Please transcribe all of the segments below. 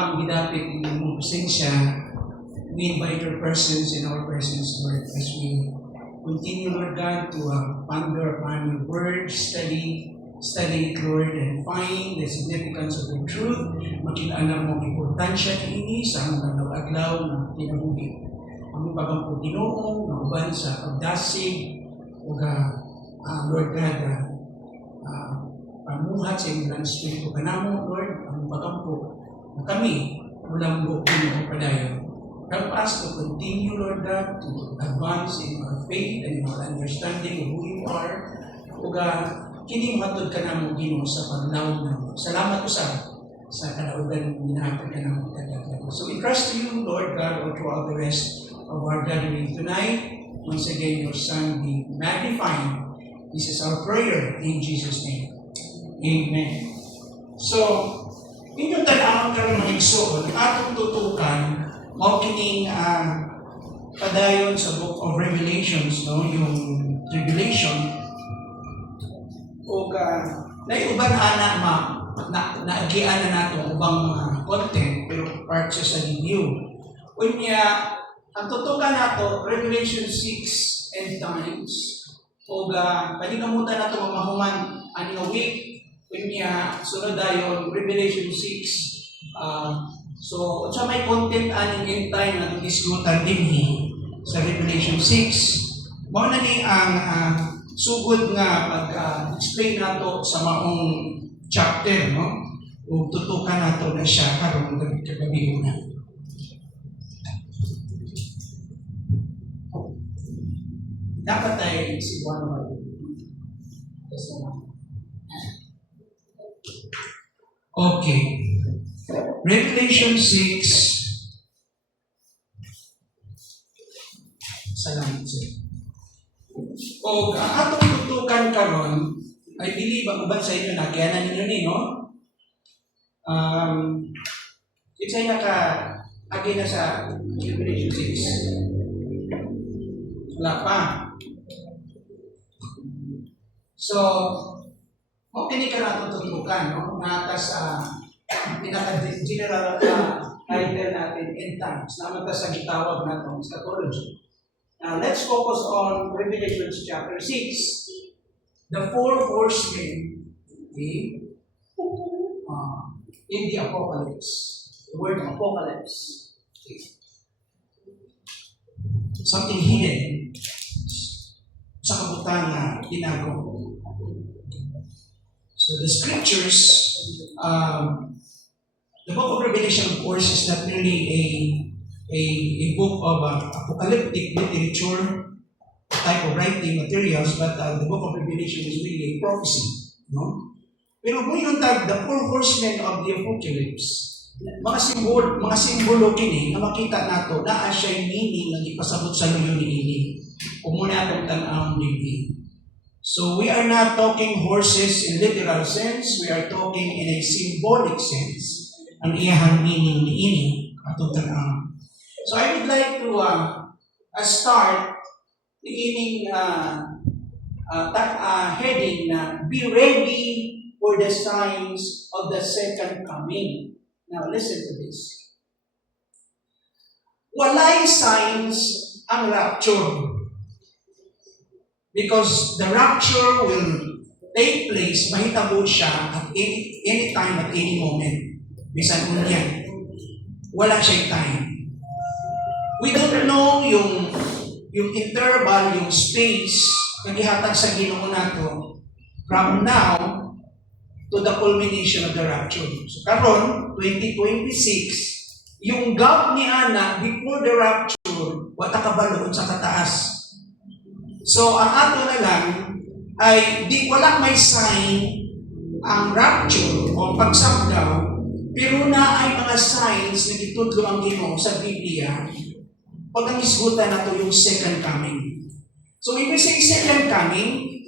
Ang gidapit ng mong presensya, we invite your presence in our presence, Lord, as we continue, Lord God, to ponder upon your word, study it, Lord, and find the significance of the truth. Makita na mo ang importansya ni sa among adlaw na kinabuhi. Ang pagampo Ginoo na uban sa pagdasig o Lord God, pamuhat sa inyong Espiritu kanamo, Lord, ang pagampo na kami ulang buong Ginoo padayon. Help us to continue, Lord God, to advance in our faith and in our understanding of who you are. O kini matod ka na mo, Ginoo, sa paglaw na mo. Salamat ko sa kalaugan ng minahatag ka na mo. So we trust you, Lord God, all throughout the rest of our gathering tonight. Once again, your Son be magnified. This is our prayer in Jesus' name. Amen. So, inyong tanawang ka ng igsoon, atong tutukan, kining padayon sa Book of Revelations, no? Yung Revelation, o naiuban naagian na nato ubang mga content, pero part siya sa review. Unya, ang tutukan nato, Revelation 6 and times, o palinamutan nato mamahuman ani nga week. Unya, sunod dayon Revelation 6. So, sa may content aning end time na diskutan din sa Revelation 6, mao na ni ang sugod nga pag-explain nato sa maong chapter, no? O tutukan nato na siya karon kagabi na. Dapat tayo isipan mo. Okay. Revelation 6. Salamat sir. O atong tutukan karon, I believe ang uban sa inyo nagyanan ninyo ni, no? It's ay agi na sa Revelation 6. Wala pa. So, kini ka na tutukan, no? Nakas pinaka-general title natin, End Times. Naman ka sa gitawag natin, eschatology. Now, let's focus on Revelation chapter 6. The four horsemen, okay, in the apocalypse. The word apocalypse. Okay. Something hidden sa kabutan na tinago. So the scriptures, the book of Revelation, of course, is not really a book of apocalyptic literature, type of writing materials, but the book of Revelation is really a prophecy, no? Pero kung yung the four horsemen of the apocalypse, mga simbolo kini na makita nato na siya meaning na ipasabot sa luyo ni ini. Kung muna atong tan-awon din. So we are not talking horses in literal sense, we are talking in a symbolic sense. Ang iyahang meaning ni ini atong tan-awon. So I would like to start beginning heading na be ready for the signs of the second coming. Now listen to this. Walay signs ang rapture. Because the rapture will take place, mahitabo siya at any time, at any moment. Bisan unyan. Wala siyang time. We don't know yung interval, yung space na gihatag sa Ginoo nato from now to the culmination of the rapture. So karon 2026, yung gap ni Ana before the rapture, wata kabaloon sa kataas. So ang ato na lang ay wala may sign ang rapture o pagsabdaw, pero na ay mga signs na gitudlo ang Ginoo sa Biblia pag ang isgutan nato yung second coming. So, when we say second coming,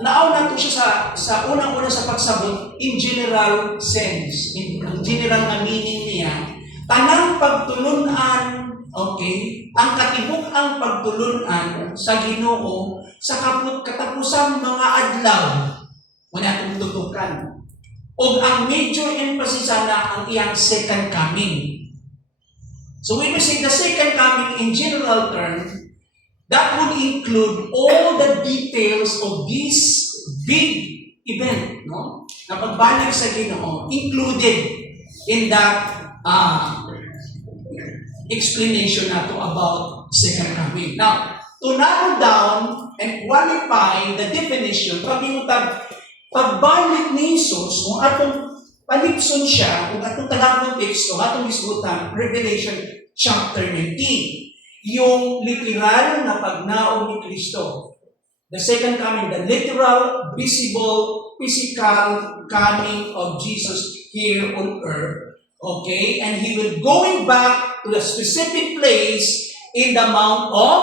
naaw nato siya sa unang-una sa pagsabot in general sense, in general na meaning niya, tanang pagtulunan, okay, ang katibuk-ang pagtulunan sa Ginoo sa katapusan mga adlaw, wala itong tutukan. O ang major emphasis sana ang iyang second coming. So when we say the second coming in general term, that would include all the details of this big event, no? Na pagbalik sa Ginoo, included in that explanation nato about second coming. Now, to narrow down and qualify the definition, pagbalik ni Jesus, kung atong palipson siya, kung atong tagang teksto, atong isgutan, Revelation chapter 19, yung literal na pagnaog ni Kristo. The second coming, the literal, visible, physical coming of Jesus here on earth. Okay? And He will going back to the specific place in the Mount of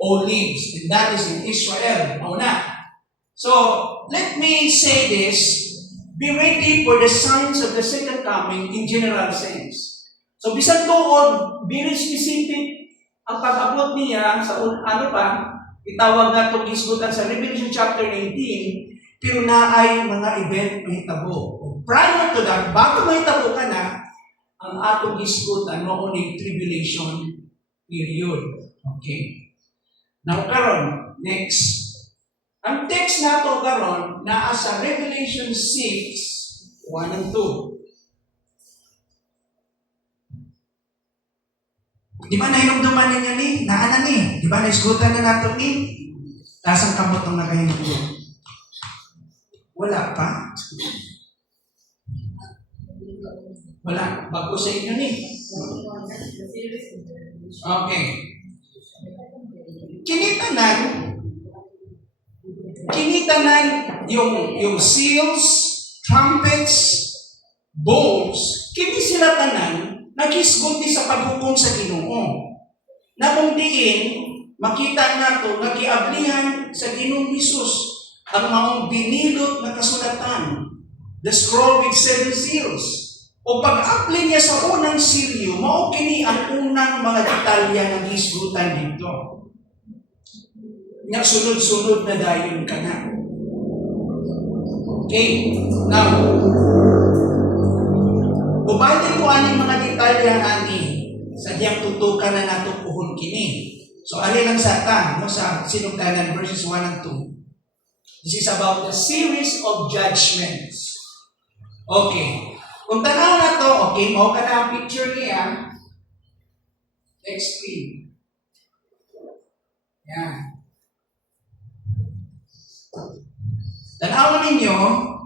Olives. And that is in Israel. Mauna. So, let me say this. Be ready for the signs of the second coming in general sense. So, bisan doon, very specific ang pag-abot niya sa itawag na itong isgutan sa Revelation chapter 19, pero naay mga event mahitabo. Prior to that, bago mahitabo ka na, ang atong isgutan noon yung tribulation period. Okay? Now, karon, next. Ang text nato karon naa sa Revelation 6, 1 and 2. Di ba nahinumduman ninyo ni? Naanan ni? Di ba naisgutan na nato ni? Tasang kamot ang nakahinumdum. Wala pa? Wala. Bago sa inyo ni? Okay. Kinitanan yung seals, trumpets, bowls, kini sila tanan nagisgot sa paghukom sa Ginoo. Na kung diin, makita nato nagiablihan sa Ginoong Hesus ang maong binilot na kasulatan, the scroll with 7 seals. O pag-apply niya sa unang silyo, mao kini ang unang mga detalya na gisgutan dito. Nga sunod-sunod na dayon ka na. Okay? Now, ubalik ko aning mga detalya ani sa diyang tutukan na nato puhon kini. So, ali lang sa ta, no, sa sinugdanan verses 1 and 2. This is about the series of judgments. Okay. Kung tanaw na to, okay, mao ka na ang picture niya. Next screen. Yan. Tanaw ninyo,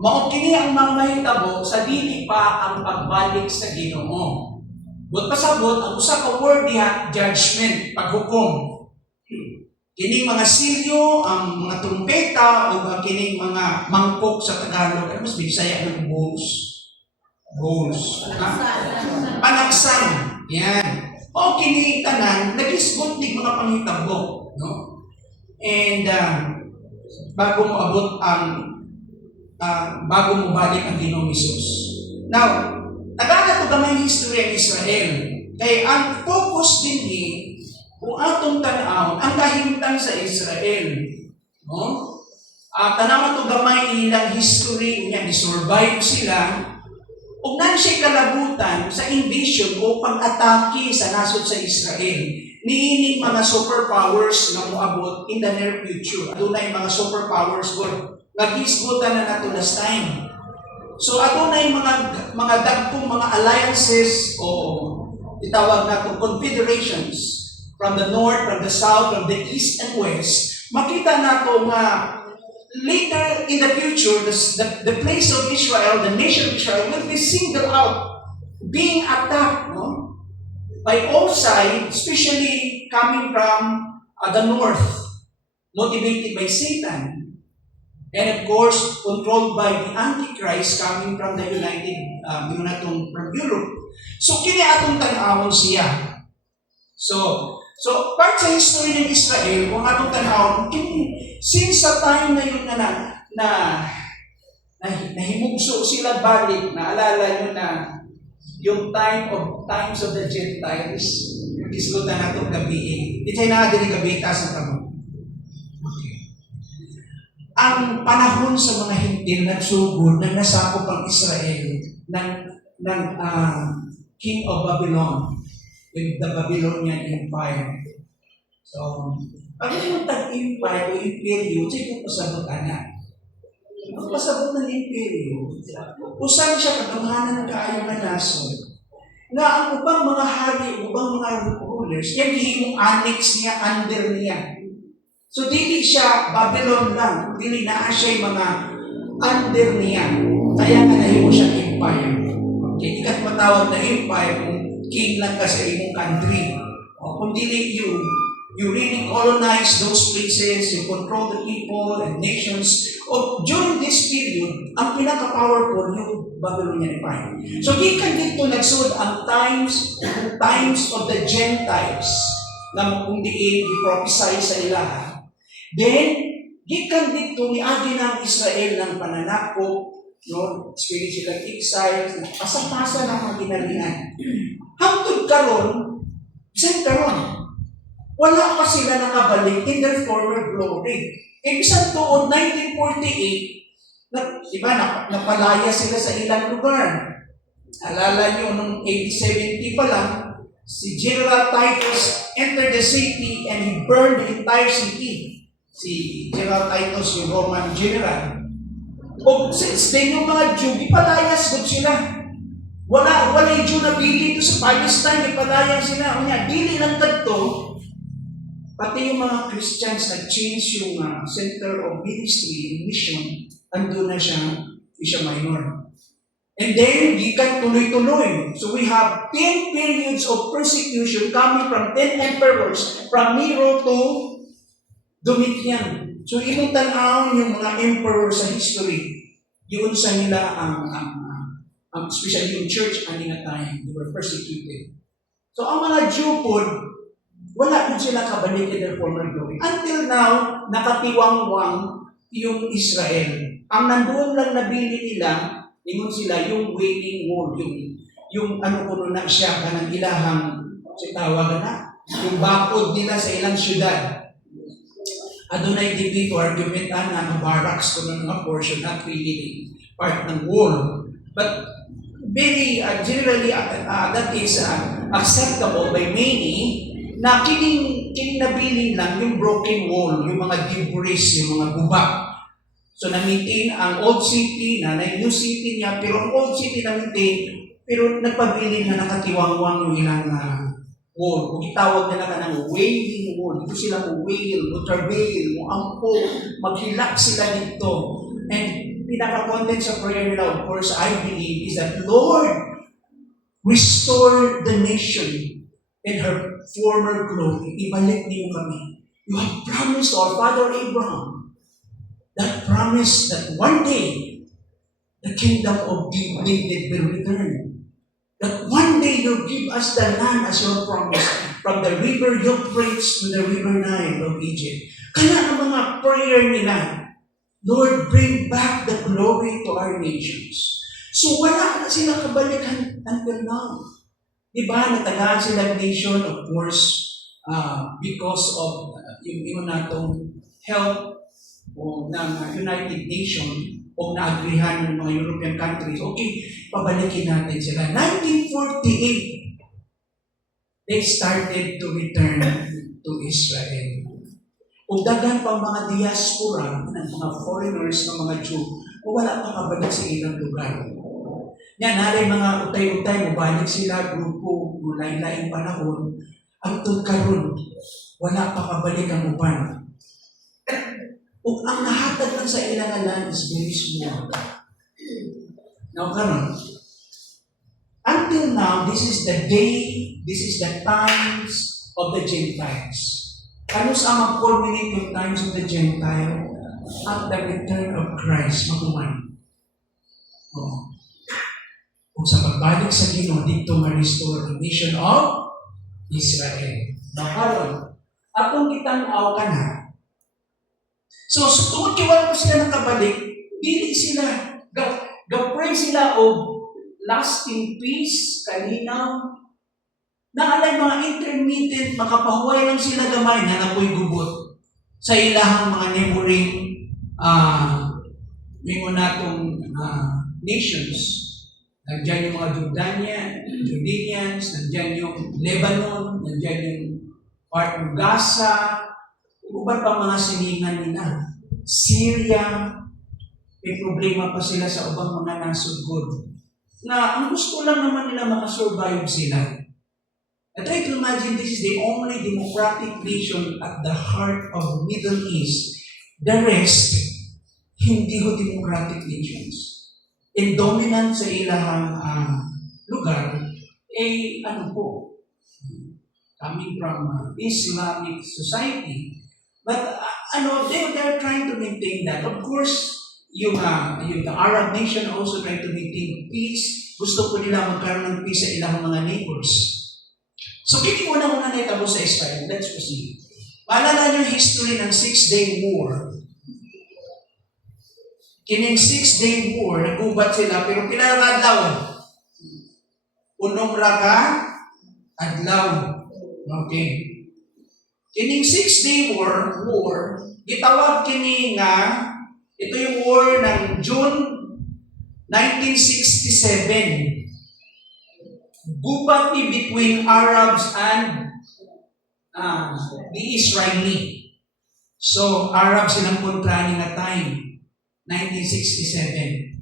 mao kini ang mga mahitabo sa dili pa ang pagbalik sa Ginoo. But pasabot ang usa ka word diha, judgment, paghukom. Kining mga silyo, ang mga trumpeta, o kining mga mangkok sa Tagalog, ano mas Bisaya ng bowls? Bowls. Panaksan. Yan. O kining tanan, nagisgot ni mga panghitabo. No? And bago mo abot bago mo balik ang Ginoong Hesus. Now, tagana to gamay history ng Israel. Kaya ang focus din ni kung atong tanaw ang kahimtang sa Israel. No? Tanaw to gamay ilang history niya, survive sila. Ug nan siya kalabutan sa invasion o pag-atake sa nasod sa Israel. Niining mga superpowers na moabot in the near future. Adunay mga superpowers ko nagisgutan na nato last time. So adunay mga dagkong mga alliances o itawag nato confederations from the north, from the south, from the east and west. Makita nato nga later in the future the place of Israel, the nation of Israel will be singled out, being attacked, no? By all sides, especially coming from the north, motivated by Satan. And of course, controlled by the Antichrist coming from the from Europe. So, kini atong tanawon siya. So part sa history ng Israel, kung atong tanawon, since sa time na yun na himugso sila balik, naalala nyo na yung times of the Gentiles, isgutan na itong gabi. Di tayo na din gabi, taas ang tamo. ang panahon sa mga hintil nagsugod na nasakop ang Israel ng King of Babylon with the Babylonian Empire. So, pag yung tag-empire o imperyo, sa itong pasabot anak. Ang pasabot ng imperyo, usan siya kagamhanan kaayo nga nason, nga ang ubang mga hari, ubang mga rulers, yan hihimong annex niya, under niya. So, dili siya Babylon lang, dili na siya yung mga under niya. Kaya nga nahimo siya empire. Okay, ikat matawag na empire kung king lang ka sa imong country. O kung dili you really colonize those places, you control the people and nations. O during this period, ang pinaka-powerful yung Babylonian Empire. So, gikan dito nagsud ang times of the Gentiles na kung diin i-prophesy sa ilaha. Then, gikan dito ni agi ng Israel ng pananakop, no, spiritual exile, pasapasa ng mga ginalian. Hangtod karon, isang karon, wala pa sila nakabalik in their former glory. Isang tuon, 1948, napalaya sila sa ilang lugar. Alala nyo, nung 1870 pa lang, si General Titus entered the city and he burned the entire city. Si General Titus, yung Roman general. O since then, yung mga Jew, ipalayas good sila. Wala yung Jew na bili dito sa Palestine, ipalayas sila. Kanya, dili lang kadto, pati yung mga Christians nag-change yung center of ministry and mission, ando na siya minor. And then, gikan tuloy-tuloy. So we have 10 periods of persecution coming from 10 emperors, from Nero to Domitian. So imong tan-aw yung mga emperor sa history, yun sa nila especially yung church ani nga time, they were persecuted. So ang mga Jew po, wala din sila kabalik in their former glory. Until now, nakatiwangwang yung Israel. Ang nandoon lang nabili nila, ingon sila yung Wailing Wall, yung ano kuno na siya kanang ilahang tawag na, yung bakod nila sa ilang syudad. Adunay debate o argument ang barracks ko ng mga portion, not really part ng wall. But very generally, that is acceptable by many na kining nabiling lang yung broken wall, yung mga debris, yung mga guba. So na-maintain ang old city, na new city niya, pero ang old city na-maintain, pero nagpabiling na nakatiwangwang yung ilang wall. Kung itawag nila ka ng wailing wall, dito sila mo wail, mo travail, mo ampo, maghilak sila dito. And pinaka-content sa prayer nila, of course, I believe, is that, Lord, restore the nation in her former glory. Ibalik niyo kami. You have promised our father Abraham that promise that one day, the kingdom of David will return. That one day you'll give us the land as your promise, from the river Euphrates to the river Nile of Egypt. Kaya ang mga prayer nila, Lord, bring back the glory to our nations. So wala na sila kabalikan until now. Diba, natagaan sila nation, of course, because of yung natong help o ng United Nations o naagrihan ng mga European countries. Okay, pabalikin natin sila. 1948, they started to return to Israel. Kung dagan pa mga diaspora ng mga foreigners, ng mga Jew, o wala pa kabalik sa ilang lugar. Yan, narin mga utay-utay, mabalik sila, grupo, mulay-laing panahon, ang karon wala pa kabalik ang uban. Kung ang nahatag lang sa ilang land is very small. Now, karon, until now, this is the day, this is the times of the Gentiles. Ano sa mag-culminate yung times of the Gentile? At the return of Christ, makuman. Kung sa pagbalik sa Ginoo, dito ma-restore the nation of Israel. Now, karon, atong kitang-aw ka na. So, tungkol kiwala ko sila nakabalik, dili sila, ga-pray sila o lasting peace, kanina, na alay mga intermittent, makapahuway lang sila gamay na napoy gubot sa ilahang mga neighboring may mga natong nations. Nandiyan yung mga Jordanians, nandiyan yung Lebanon, nandiyan yung part ng Gaza, uban pa mga siningan nila. Syria, may problema pa sila sa ubang mga nasugod. Na ang gusto lang naman nila makasurvive sila. I try to imagine this is the only democratic nation at the heart of Middle East. The rest, hindi ho democratic nations. And dominant sa ilahang lugar, coming from Islamic society. But they're trying to maintain that. Of course, yung the Arab nation also trying to maintain peace. Gusto po nila magkaroon ng peace sa ilang mga neighbors. So, kini muna naitabo sa Israel. Let's proceed. Maalala niyo yung history ng 6-day war. Kining 6-day war, nagubat sila, pero pila na adlaw? Unong raka, adlaw. Okay. Kining 6-day war, gitawag kini nga, ito yung war ng June 1967. Gubat ni between Arabs and the Israeli. So, Arabs silang kontra ni nga time, 1967.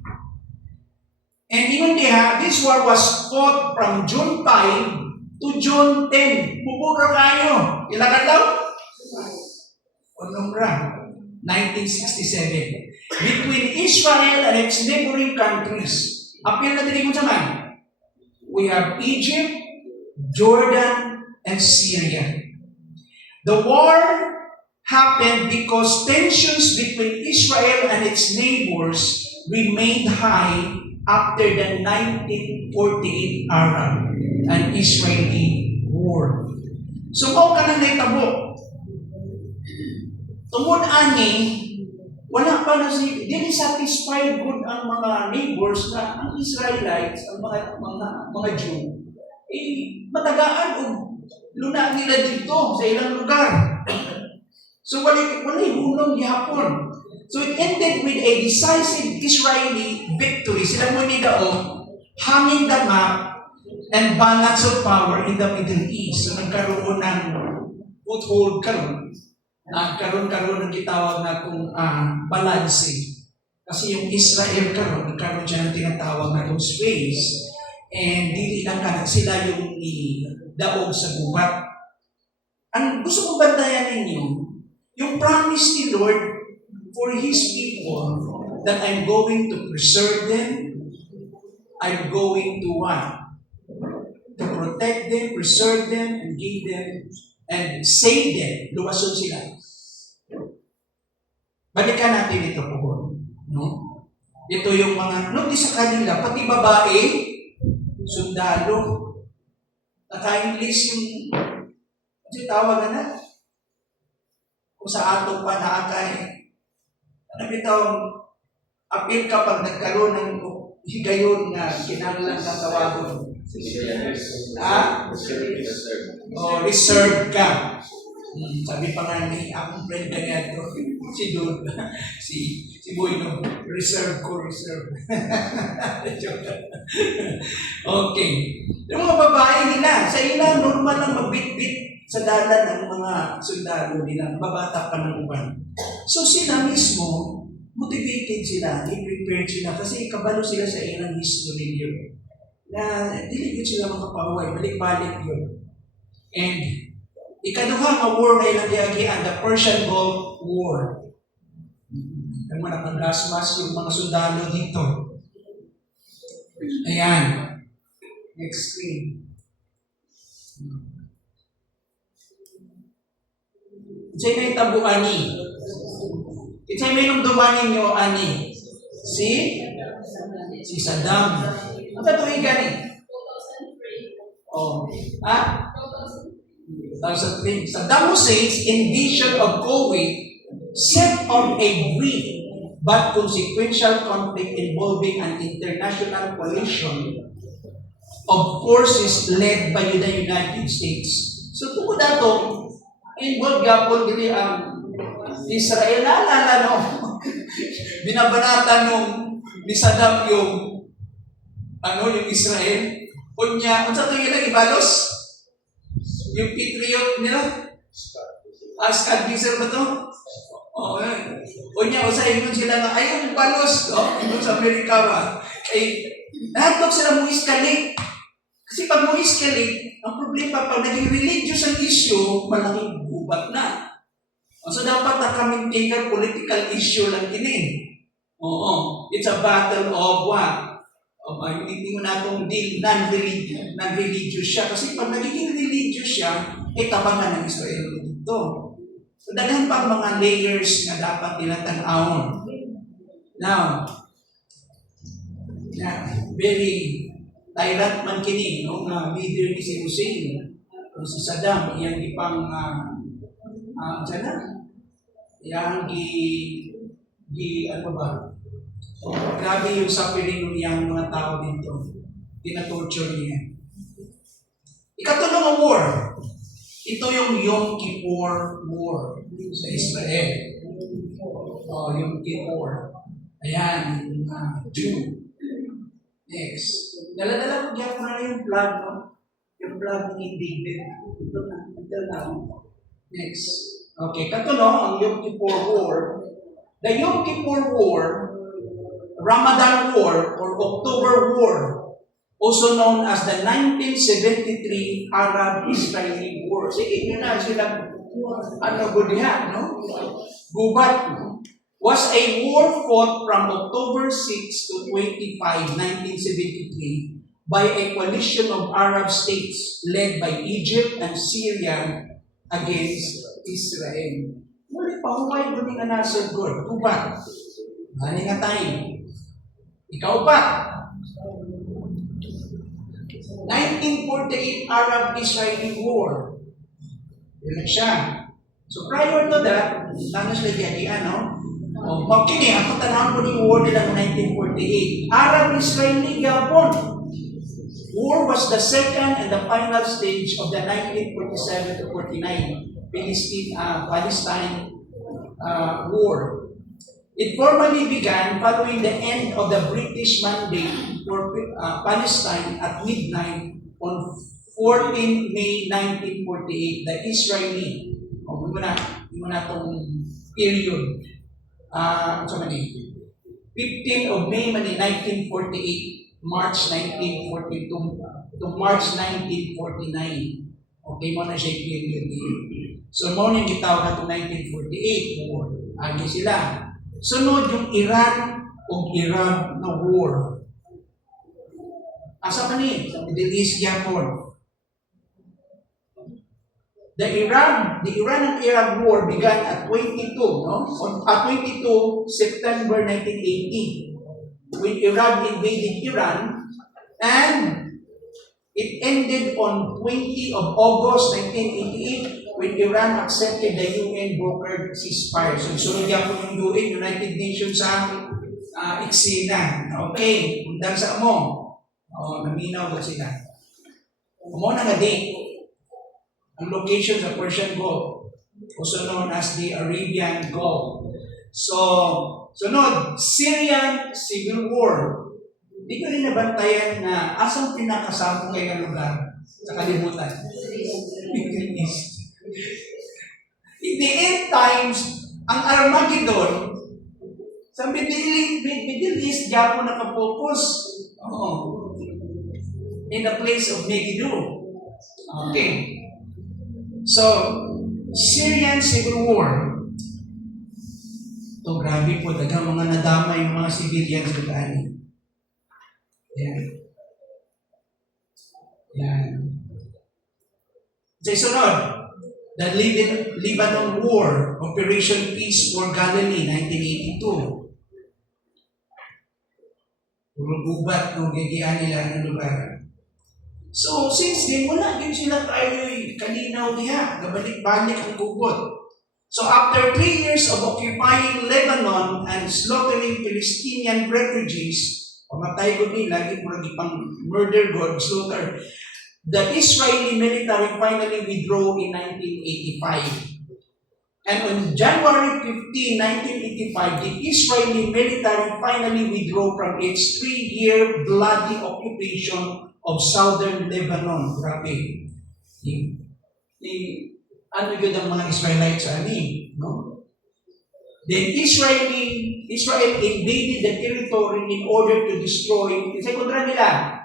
And even this war was fought from June 5 to June 10. Pupura kayo. Ilan ka daw? Unong ra? 1967. Between Israel and its neighboring countries. Apil na din mo saman. We have Egypt, Jordan, and Syria. The war happened because tensions between Israel and its neighbors remained high after the 1948 Arab and Israeli war. So, kung ka na naitabo, tungod ani, wala pa na dili satisfied good ang mga neighbors na ang Israelites, ang mga Jew, matagaan o luna nila dito sa ilang lugar. So, walay hunong gihapon. So, it ended with a decisive Israeli victory. Sila mo hanging the map and balance of power in the Middle East. So, nagkaroon ng foothold karon. Nagkaroon ng gitawag na kung balance. Kasi yung Israel nagkaroon siya ng tinatawag na kung space. And dili lang sila yung daog sa gubat. Ang gusto kong bantayan ninyo, yung promise ni Lord for His people that I'm going to preserve them, I'm going to what? To protect them, preserve them, and give them and save them. Luwason sila. Balikan natin ito po. No? Ito yung mga, di sa kanila, pati babae, sundalo, naka-English yung, tawag na, kung sa atong panakay, apil kapag nagkaroon ng higayon na kinanglan na tawagon. Reserve ka. Sabi pa nga ni akong friend na ito, si Dude, si Boyno, reserve. Okay. Yung mga babae nila, sa ilang normal lang magbitbit sa dalan ng mga sundalo nila, babata pa ng uban. So sila mismo, motivated sila, i-prepare sila, kasi kabalo sila sa ilang history yun. Na dili sila makapaway, balik-balik yun. And ikaduha nga war na ilang diagian, the Persian Gulf War. Ang mga nakagasmas yung mga sundalo dito. Ayan. Next screen. Sa'yo na yung tabu ani. Sa'yo may nung dumanin nyo ani. Si Saddam. Ang tatuhin gani? 2003. Saddam Hussein's invasion of Kuwait set on a brief but consequential conflict involving an international coalition of forces led by the United States. So, tungkol dato, involved gapon dili ang Israel, naalala no? Binabanatan nung ni Saddam yung yung Israel. Unya, unsa to yung ibalos? Yung Patriot nila? Scott Mixer ba to? Oo, unya, usahin nun sila nga, ayun, balos, yun sa Amerika ba? Ay, nahatok sila mo escalate. Kasi pag mo escalate, ang problema, pag naging religious ang issue, malaking gubat na. So, dapat nakamintigan political issue lang ini. Oo, it's a battle of what? Hindi mo na itong non-religious siya. Kasi pag nagiging religious siya, tabangan ng Israel dito. So, daghan pa mga layers na dapat nila tanawon. Now, very tyrant man kini, no? Na leader ni si Hussein, o si Saddam, iyang ipang, iyang ano ba? So, grabe yung suffering ng mga tao dito. Tinatorture niya. Ikatulong ang war. Ito yung Yom Kippur War sa Israel. Yom Kippur. Ayan, June. Next. Dala-dala ko dyan ko na yung flag, no? Yung flag ni David. Ito na. Until now. Next. Okay, katulong ang Yom Kippur War. The Yom Kippur War, Ramadan War, or October War, also known as the 1973 Arab-Israeli War. Sige nyo na sila, budihan, no? Gubat, no? Was a war fought from October 6 to 25, 1973 by a coalition of Arab states led by Egypt and Syria against Israel. Muli pa, humay ko nga nasa God. Gubat. Mali nga tayo. Ikaw pa. 1948 Arab-Israeli War. Yun siya. So prior to that, tanos lagi ano? Okay, ako tanawin ko ni war nila ng 1948. Arab-Israeli Gabon. War was the second and the final stage of the 1947 to 49 Palestine War. It formally began following the end of the British mandate for Palestine at midnight on 14 May 1948. The Israeli, mo na itong period. 15 of May 1948, March 1942 to March 1949. Okay mo na siya period. So, mo nang gitawag na itong 1948 war. Agi sila. Sunod yung Iran o Iraq na war. Asa man ni? Sa Middle East Japan. The Iran and Iraq war began at 22, no? At 22 September 1980 when Iran invaded Iran, and it ended on 20 of August 1988 when Iran accepted the UN brokered ceasefire. So, sunod yan po yung UN, United Nations sa Iksina. Okay, undang sa mo. Naminaw ba sila? Mo na nga date. Ang location sa Persian Gulf, also known as the Arabian Gulf. So, sunod, Syrian Civil War. Hindi ko rin nabantayan na asang pinakasabong kayo ng lugar sa kalimutan. Middle East. In the end times, ang Armageddon, sa Middle East, Japan nakapokus. In the place of Megiddo. Okay. So, Syrian Civil War. Ito, grabe po. Dagang mga nadama yung mga civilians sa daan. Yan. Yan. Sa sunod, the Lebanon War, Operation Peace for Galilee, 1982. Puro gubat nung gigian nila ng lugar. So, since then, wala din sila tayo kalinaw niya. Nabalik-balik ang gugot. So, after 3 years of occupying Lebanon and slaughtering Palestinian refugees, pamatay ko nila, lagi pang murder god, slaughter, the Israeli military finally withdrew in 1985. And on January 15, 1985, the Israeli military finally withdrew from its 3-year bloody occupation of southern Lebanon. Grabe. Ano yun ang mga Israelites no? Then Israel invaded the territory in order to destroy, sa kontra nila,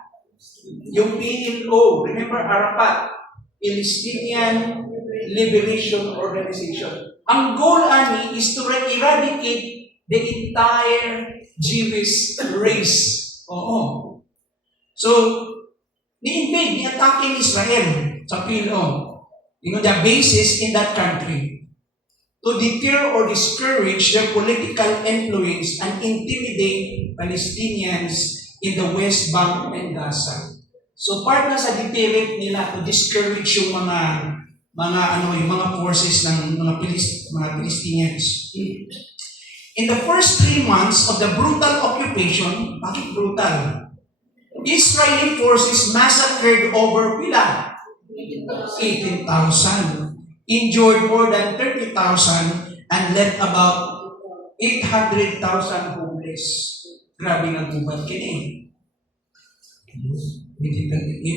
yung PLO, remember Arafat, Palestinian Liberation Organization. Ang goal is to eradicate the entire Jewish race. Oo. So, ni-invade, ni-attacking Israel sa PLO. The bases in that country to deter or discourage their political influence and intimidate Palestinians in the West Bank and Gaza. So part na sa deterrent nila to discourage yung mga forces ng mga Palestinians. In the first 3 months of the brutal occupation, bakit brutal? Israeli forces massacred over pila 18,000, injured more than 30,000, and left about 800,000 homeless. Grabe nga gubat kini.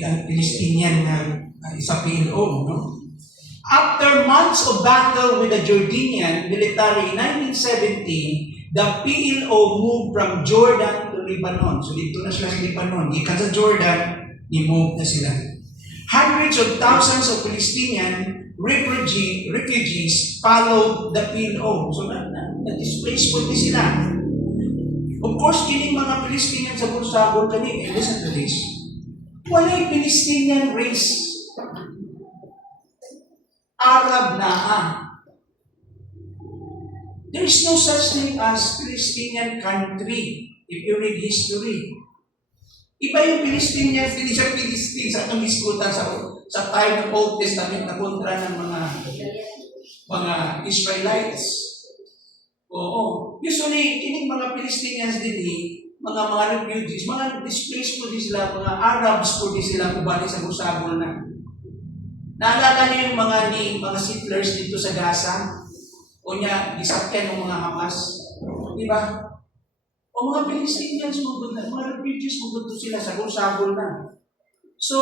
Ang Palestinian na isa PLO, no? After months of battle with the Jordanian military in 1970, the PLO moved from Jordan to Lebanon. So dito na sila sa Lebanon. Ikan sa Jordan, i-move na sila. Hundreds of thousands of Palestinian refugees followed the PLO. So na-displaced po din sila. Of course, kining mga Palestinian sa Bursagol kani, listen to this. Walay Palestinian race. Arab na There is no such thing as Palestinian country if you read history. Iba yung Palestinians, hindi siya Palestine sa itong diskutan sa time ng Old Testament na kontra ng mga Israelites. Oo. Usually, kining mga Palestinians din mga refugees, mga displaced po din sila, mga Arabs po din sila kubali sa Busagol na. Naalala niyo yung mga settlers dito sa Gaza? O niya, disakyan ng mga Hamas? Di ba? O mga Palestinians mga refugees magpunta sila sa Busagol na. So,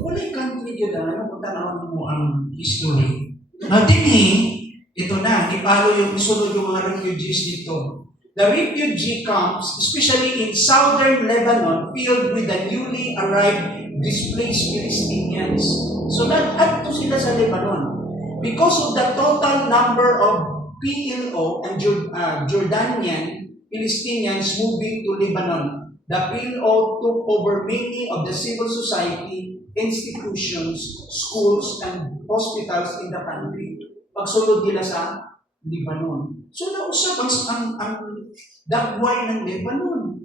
wala country yun kung tanawin mo ang history. Now, ito na, ipalo yung isunod yung mga refugees dito. The refugee camps, especially in southern Lebanon, filled with the newly arrived displaced Palestinians. So, nag-add to sila sa Lebanon. Because of the total number of PLO and Jordanian Palestinians moving to Lebanon, the PLO took over many of the civil society, institutions, schools, and hospitals in the country. Pagsulod nila sa Lebanon. So nausap ang dagway ng Lebanon.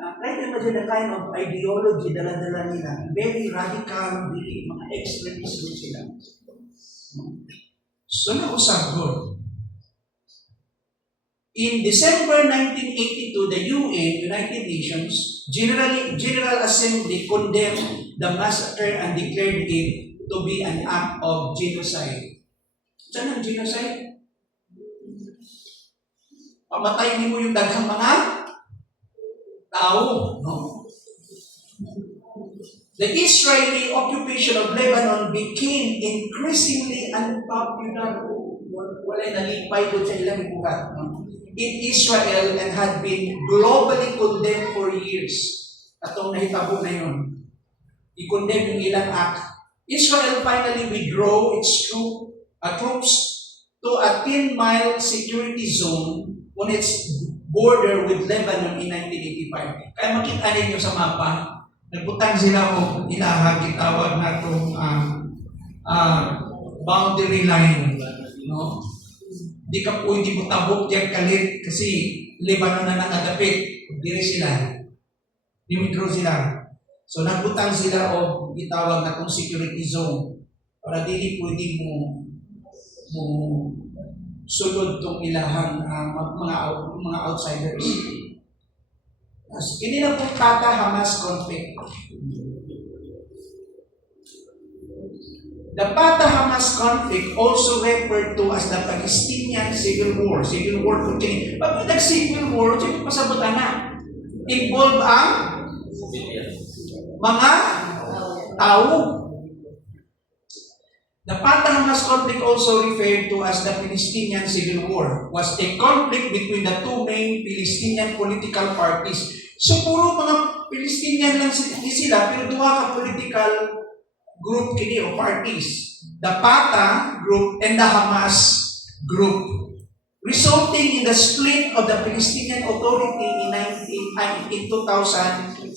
Right na sila kind of ideology, dala-dala nila. Very radical, very mga extremist sila. So nausap doon. In December 1982, the UN, United Nations, General Assembly condemned the massacre and declared it to be an act of genocide. Saan ang genocide? Pamatayin mo yung daghang mga tao. No? The Israeli occupation of Lebanon became increasingly unpopular. Wala'y nalipay doon sa ilang bukat. No? In Israel and had been globally condemned for years. Atong nahitabo na yun. I-condemn yung ilang act. Israel finally withdrew its troops to a 10-mile security zone on its border with Lebanon in 1985. Kaya makita ninyo sa mapa, nagbutang sila o ilahag, itawag na itong boundary line. No? Di ka pwede mo tabok diyan kalit kasi Lebanon na nakadapit. Dire sila. Dimidro sila. So nagbutang sila o itawag na itong security zone para dili pwede mo sulod itong ilahang mga outsiders. So, hindi na po Hamas conflict. The Fatah-Hamas conflict, also referred to as the Palestinian Civil War. Civil War kung kini. Pag nag-civil war, sino pasabutan na? Involve ang mga tao. The Fatah-Hamas conflict, also referred to as the Palestinian Civil War, was a conflict between the two main Palestinian political parties. So puro mga Palestinian lang sila, pero duha ka political group kini o parties. The Fatah group and the Hamas group, resulting in the split of the Palestinian Authority in 2007.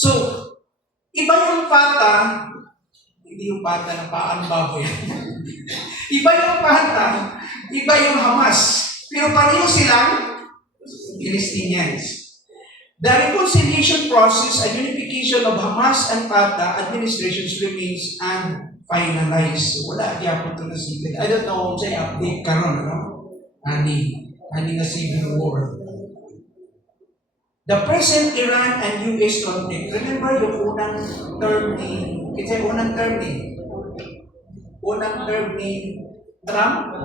So, iba yung Fatah, hindi yung Fatah na paano baboy. Iba yung Fatah, iba yung Hamas. Pero pareho silang Palestinians. The reconciliation process and unification of Hamas and Fatah administrations remains unfinalized. So, wala diya po ito na civil. I don't know kung sa'yo update karon, no? Ani na civil war. The present Iran and US conflict. Remember yung unang term ni, kasi unang term ni Trump?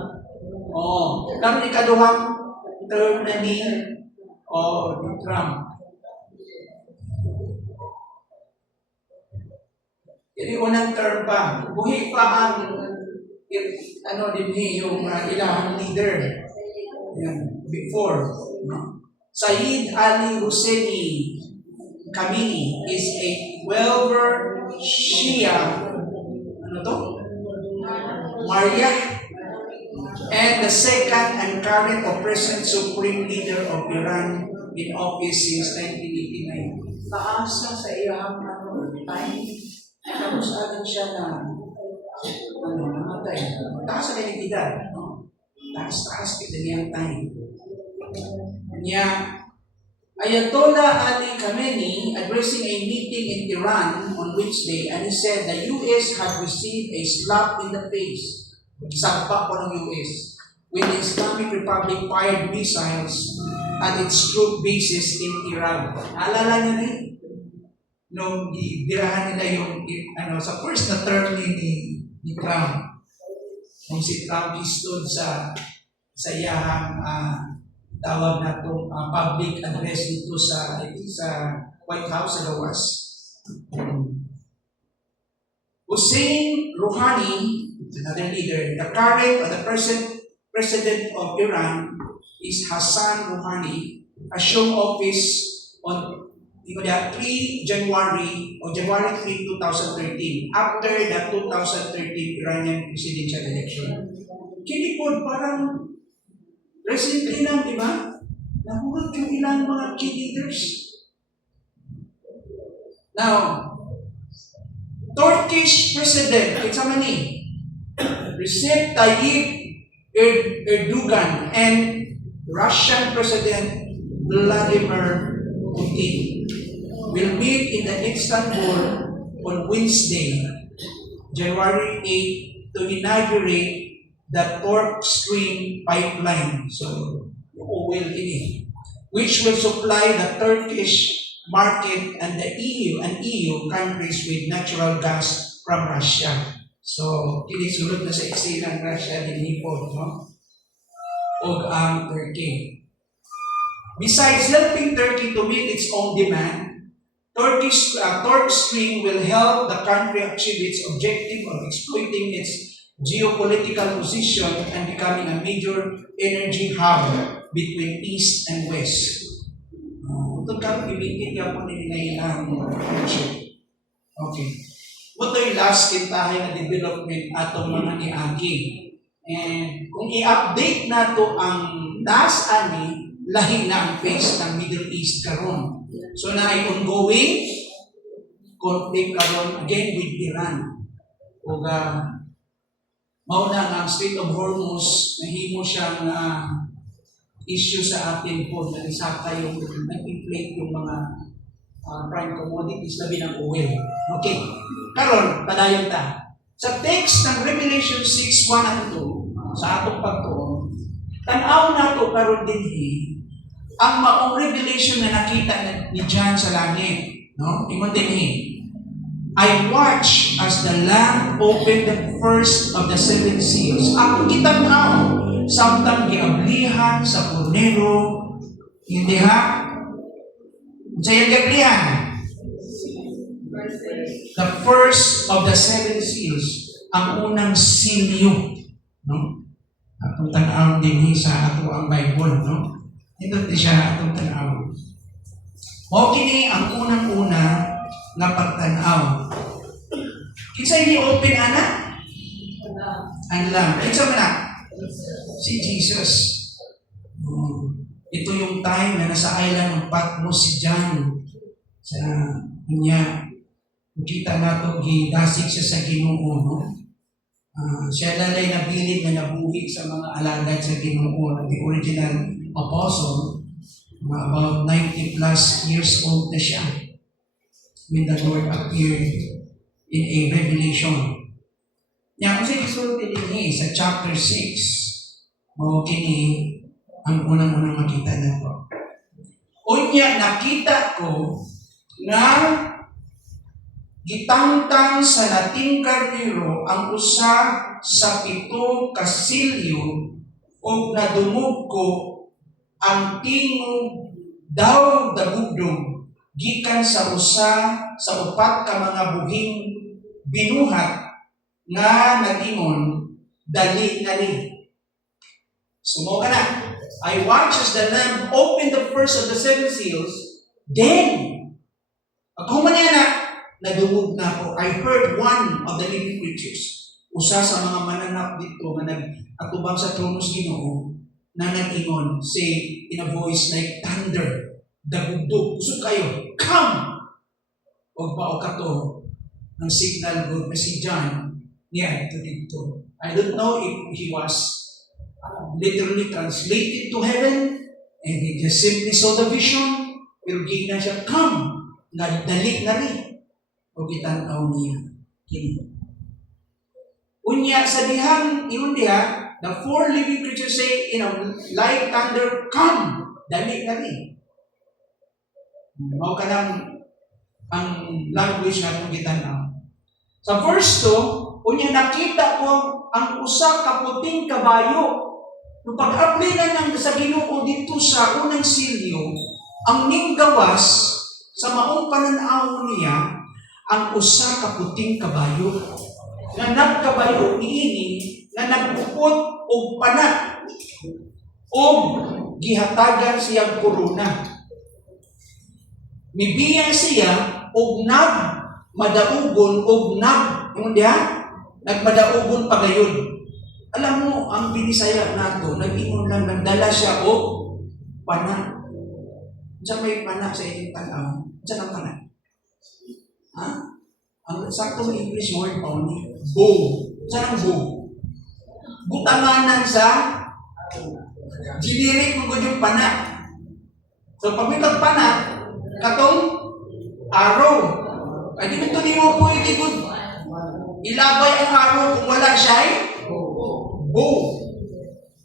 Oh, karon ikaduhang term na ni Trump. Yung unang term pa, buhi pa ang yung ilahang leader. Yan, before. No? Sayyid Ali Husseini Khamenei is a welver Shia, Maria, and the second and current or present supreme leader of Iran in office since 1989. Taas na sa iyang time. Tapos agad siya na namatay. Taas sa kalidad. No? Taas kita niyang time. Niya, Ayatollah Ali Khamenei addressing a meeting in Iran on which day, and he said the US had received a slap in the face. Sagpa po ng US when the Islamic Republic fired missiles at its troop bases in Iraq. Alala niyo na nung birahan nila yung sa first na term ni Trump, nung si Trump stood sa iyahang tawag na itong public address dito sa White House sa Lawas. Hussein Rouhani, another leader, the current or the present president of Iran is Hassan Rouhani, assumed office on January 3, 2013, after the 2013 Iranian presidential election. Kini po parang recently lang, di ba? Nahugot yung ilang mga key leaders. Now, Turkish President, it's a mani, Recep Tayyip Erdogan, and Russian President Vladimir Putin will meet in the Istanbul on Wednesday, January 8, to inaugurate the Turk Stream pipeline, which will supply the Turkish market and the EU countries with natural gas from Russia. So, kinisulod na sa eksena ng Russia dinipod, no? O ang Turkey. Besides helping Turkey to meet its own demand, Turk Stream will help the country achieve its objective of exploiting its geopolitical position and becoming a major energy hub between East and West. Ito kang ibitin ka po nila ilang friendship. Okay. Ito yung last kintahay na development atong mga niagi. And kung i-update na to ang last ani, lahi na ang face ng Middle East karon. So na ay ongoing conflict karon again with Iran. O mauna nga ang Strait of Hormuz, nahimo siyang issue sa atin po na isaka yung nag-inflate yung mga prime commodities, labi ng oil. Okay. Karon, padayon ta. Sa text ng Revelation 6:1 and 2, sa atong pagtuon, tanaw na to karon dinhi ang maong revelation na nakita ni John sa langit, no? Ingon dinhi. I watched as the Lamb opened the first of the seven seals. Akong kitanaw, samtang giablihan sa Kordero, hindi ha? Sa yung giablihan? The first of the seven seals, ang unang silyo. No? Atong tanaw din sa ato ang Bible, no? Ito din siya atong tanaw. O kini ang unang-una nga pagtanaw. Kinsa ini open ana? Ang Lamb. Kinsa man na? Si Jesus. Ito yung time na nasa island ng Patmos si John. Sa kanya, nakita nato gidasig siya sa Ginoo, no? Siya lalay nabilin na nabuhi sa mga alagad sa Ginoo, the original apostle. About 90 plus years old na siya when the Lord appeared in a revelation. Kaya kung sa isulti din sa chapter 6, o kini ang unang-unang makita na po. Unya, nakita ko na gitangtang sa lating karnero ang usa sa 7 kasilyo o nadumog ko ang tingog daw dagugdog gikan sa usa sa 4 ka mga buhing binuhat nga nagingon dali na rin. Sumo ka na. I watched as the Lamb opened the first of the 7 seals. Then, pagkuman niya na, nadumog na ako. I heard one of the living creatures. Usa sa mga mananap dito na nag-atubang sa tronos Ginoo na nag-ingon, say in a voice like thunder, dagugdog, usog kayo, come! O bao ka to, ng signal good na si John, niya ito dito. I don't know if he was literally translated to heaven and he just simply saw the vision, pero gina siya, come! Dali na rin. O kitanaw niya. Unya, sa dihang, iyon diha, the 4 living creatures say, in a like thunder, come! Dali na rin. Mao ka lang ang language na itong gitanaw. Sa verse 2, unya nakita ko ang usa ka puting kabayo. Nung pag-apply na sa Ginoo dito sa unang silyo, ang ninggawas sa maong pananaw niya, ang usa ka puting kabayo. Na nagkabayo niini, na nagpupot og pana, og gihatagan siyang korona. Mibiyang siya og nagmadaugon og nagmadaugon pagayon. Alam mo, ang Binisaya nato, nag-ingon lang, nagdala siya og pana. Diyan may pana sa inyong tanaw. Diyan ang pana. Ha? Ang saktong English word pa ni bow. Diyan ang bow. Butanganan sa generic mo yung pana. So, pag may pana, katong araw. Ay, di ito mo pwede kung ilabay ang araw kung wala siya bow.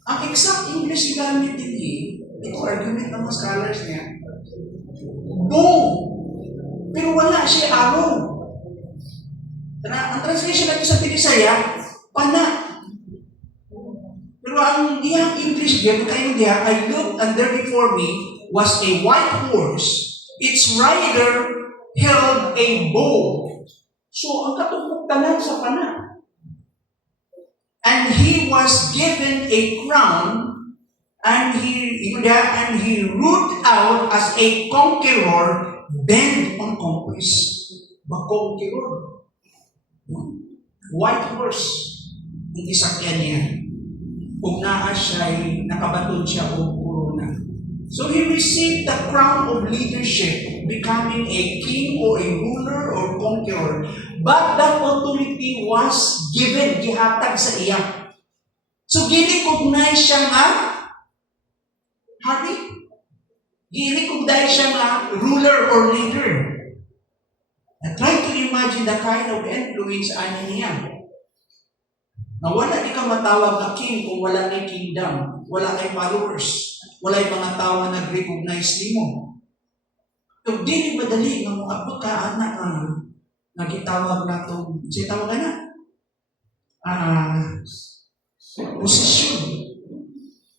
Ang exact English gamit din ito argument ng mga scholars niya. Bow. Pero wala siya araw. Ang translation natin sa Binisaya, pana. Pero ang iyang English diyan, kayo diyan, I looked and there before me was a white horse. Its rider held a bow. So, ang katupuktanan sa pana. And he was given a crown, and he ruled out as a conqueror bent on conquest. Conqueror. White horse. Hindi sakyan niya. Kung naa siya'y nakabatod siya o corona. So he received the crown of leadership, becoming a king or a ruler or conqueror. But that authority was given, gihatag sa iya. So girecognize siya nga hari. Girecognize siya nga ruler or leader. And try to imagine the kind of influence ano niya. Na wala di ka matawag na king kung wala na kingdom, wala kay followers, wala yung mga tao na nag-recognize ni mo. Kung di madali nga moabot ka anak nagitawag na itong, siya tawag na, posisyon.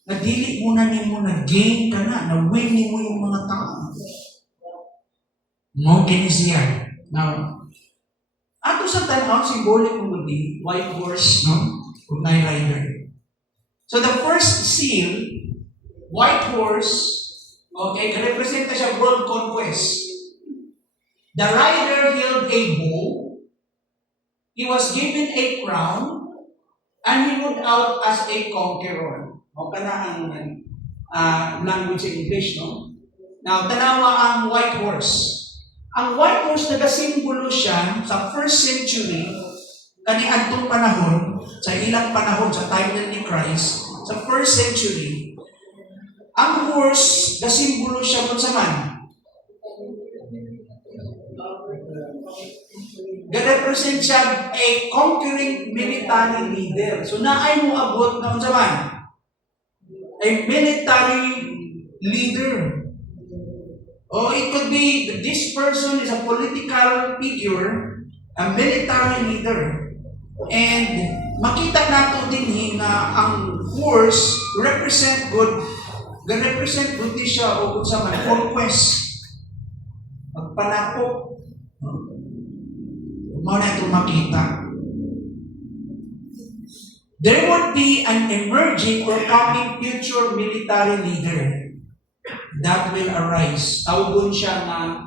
Nadili mo na nimo, nag-gain ka na-win mo yung mga tao. Mo kinisiya. Now, ato sa tanaw, symbolic mo di, white horse, no? Kung rider. So the first seal, white horse, okay, representa siya world conquest. The rider held a bow, he was given a crown, and he moved out as a conqueror. O kana ang language in English, no? Now, tanawa ang white horse. Ang white horse, nagasimbolo siya sa first century, kaniadtong panahon, sa ilang panahon, sa time ni Christ, sa first century, ang horse, nasimbolo siya kung saan. Ga-represent siya a conquering military leader. So, naay mo abot na kung saan. A military leader. Or it could be that this person is a political figure, a military leader. And makita nato din na ang horse represent good, represent good siya o kung sa man, conquest. Magpanako. Mao na ito makita. There would be an emerging or coming future military leader that will arise. Tawgon siya na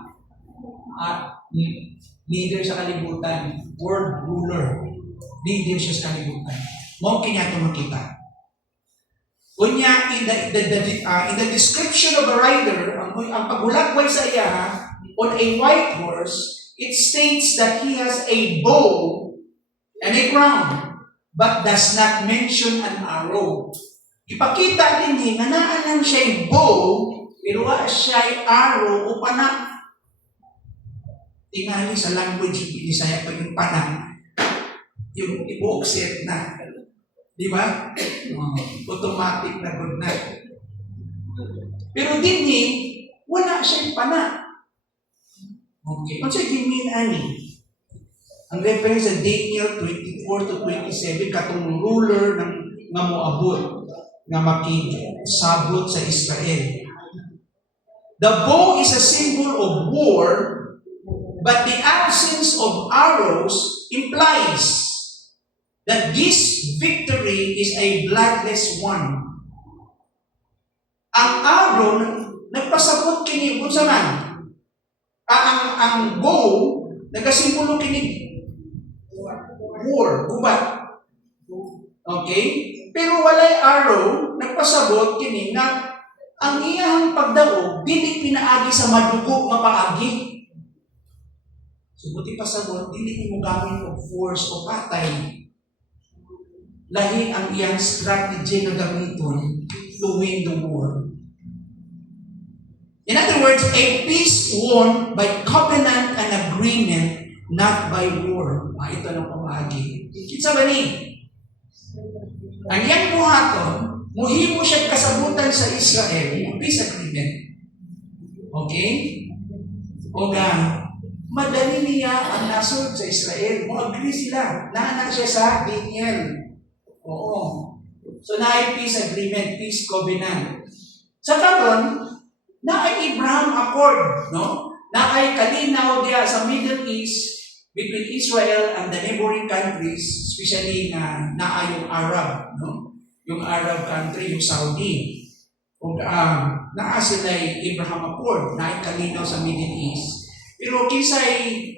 leader sa kalibutan, world ruler. Leader siya sa kalibutan. Mao kanya ito makita. Kunya, in the description of a rider, ang pagulagway sa iya, on a white horse, it states that he has a bow and a crown, but does not mention an arrow. Ipakita din nga naanan siya bow, pero siya arrow o pana. Tingali sa language yung Bisaya pa yung pana, yung ibuok set na. Di ba? Automatic na good na. Pero din wala siyang pana. Okay. Kung siya gimin ani, ang reference sa Daniel 24 to 27, katong ruler ng nga moabot, nga makisabot sa Israel. The bow is a symbol of war, but the absence of arrows implies that this victory is a bloodless one. Ang arrow, nagpasabot kini, kung saan? Ang bow, nagasimbolo kini war, gubat. Okay? Pero walay arrow, nagpasabot kini na ang iyang pagdaog, dili pinaagi sa madugo nga paagi. So, buti pasabot, dili mo gamit og force o patay. Lahi ang iyang strategy na gamiton to win the war. In other words, a peace won by covenant and agreement, not by war. Ito ng pamahagi. Kitsa ba ni? Ang iyang buhaton, muhimo siya kasabutan sa Israel, yung peace agreement. Okay? O madali niya ang nasod sa Israel. Mo-agree sila. Naanak siya sa Daniel. Oo. So, na peace agreement, peace covenant. Sa karon, na ay Abraham Accord, no? Na ay kalinaw diya sa Middle East between Israel and the neighboring countries, especially na yung Arab, no? Yung Arab country, yung Saudi. Kung naa sila Abraham Accord, na ay kalinaw sa Middle East. Pero kinsay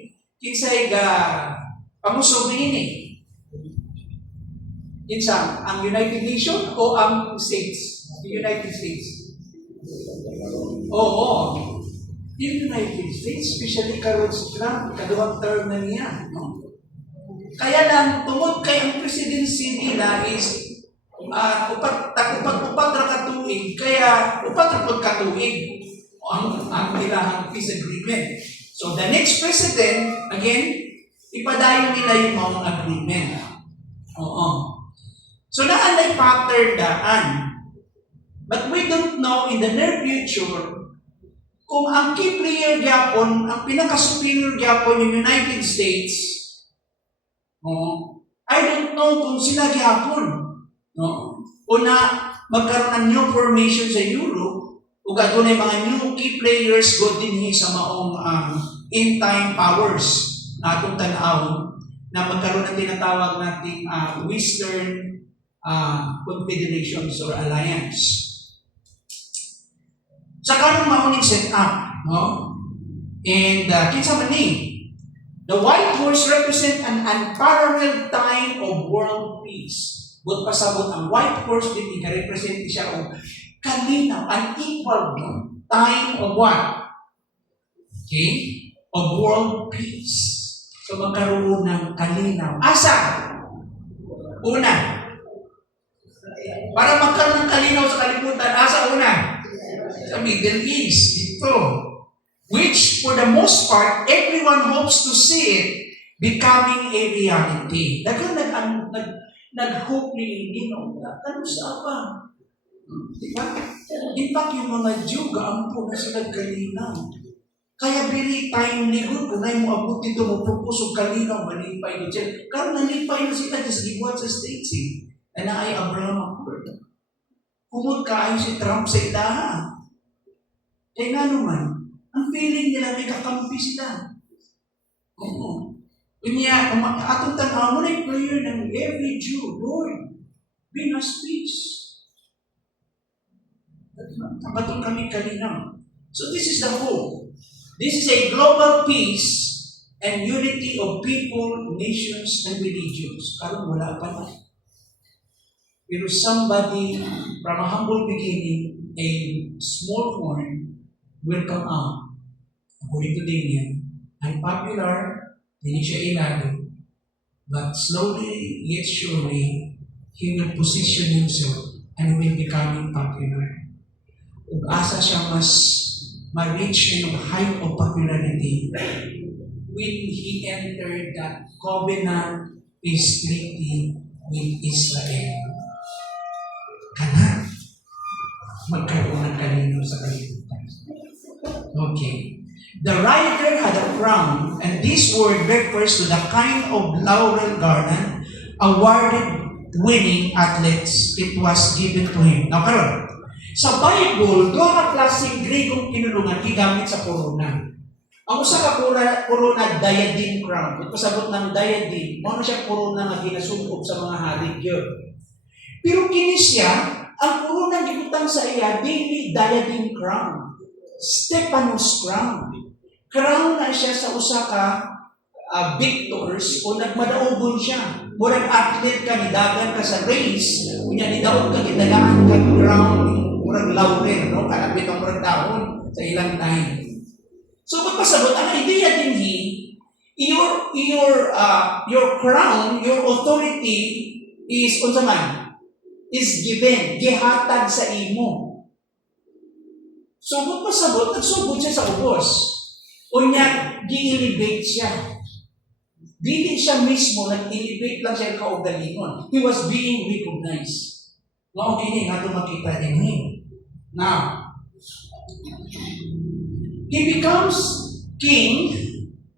pamusog ini. Kinsa ang United Nations o ang States? The United States. Oo. In the United States, especially karon si Trump, kaduhang term na niya. No? Kaya lang, tungod kay ang presidency nila is upat ra katuig, kaya upat ra katuig ang nilang peace agreement. So the next president, again, ipadayon nila yung mga agreement. Oo. So naanay pattern daan. But we don't know in the near future kung ang key player gyapon, ang pinaka-superior gyapon yung United States, I don't know kung sila gyapon. No? Una, magkaroon ng new formation sa Europe, o gagawin mga new key players go din sa maong in-time powers na atong tanawon na magkaroon ng tinatawag nating Western Confederations or Alliance. Sa karon mauning set up, no? And kinsa man ni, the white horse represent an unparalleled time of world peace. But pasabot ang white horse din represent siya og kalinaw, unequal time of what? Okay? Of world peace. So magkaroon ng kalinaw. Asa? Una, para magkaroon ng kalinaw sa kalibutan, asa una? Sa Middle East, ito. Which, for the most part, everyone hopes to see it becoming a reality. Nag-hope ni Ninong, ano sa apa? Diba? In fact, yung mga Jew, gaampo na sila kalinaw. Kaya bili tayong ligon, kung na mo abot dito, magpropose o kalinaw, malipay ko dyan. Karoon nalipay na sila, just gibuhat sa states eh. Na ay Abraham Accord. Kumot kaayo si Trump sa ilaha. Kaya nga naman, ang feeling nila may kakampi sila. Oo. Kanya, atong tanaw mo na yung prayer ng every Jew, Lord, bring us peace. Kapatong kami kalinaw. So this is the hope. This is a global peace and unity of people, nations, and religions. Karong wala pa na. Pero somebody from a humble beginning, a small horn, will come out. According to Daniel, unpopular, hindi siya ilado, but slowly yet surely, he will position himself and will become popular. Ug asa siya mas ma-reach yung height of popularity when he entered that covenant peace treaty with Israel. Kana, magkaroon ng kalino sa kalibutan. Okay. The rider had a crown, and this word refers to the kind of laurel garland awarded winning athletes. It was given to him. Now, karon, sa Bible, doon na klaseng Gregong pinulungan gigamit sa corona. Ang usa ka corona diadem crown. Ito pasabot ng diadem, mo na siya corona nga ginasukob sa mga hari gyud. Pero kini siya, ang corona gibutang sa iya dili diadem crown. Stephanos crown. Crown na siya sa usa ka victors o nagmadaugon siya. Murag athlete ka, nidagan ka sa race, kunya nidaog ka, nidagaan ka crown, murag laurel, no? Kalapit ang murag dahon sa ilang time. So, magpasabot, ang idea din your crown, your authority is, unsa man, is given, gihatag sa imo. So, magpasabot, nagsugod siya sa ubos. Unya, gi-elevate siya. Dili siya mismo, nag-elevate lang siya kaugalingon. He was being recognized. Mao kini nga makita din. Now, he becomes king,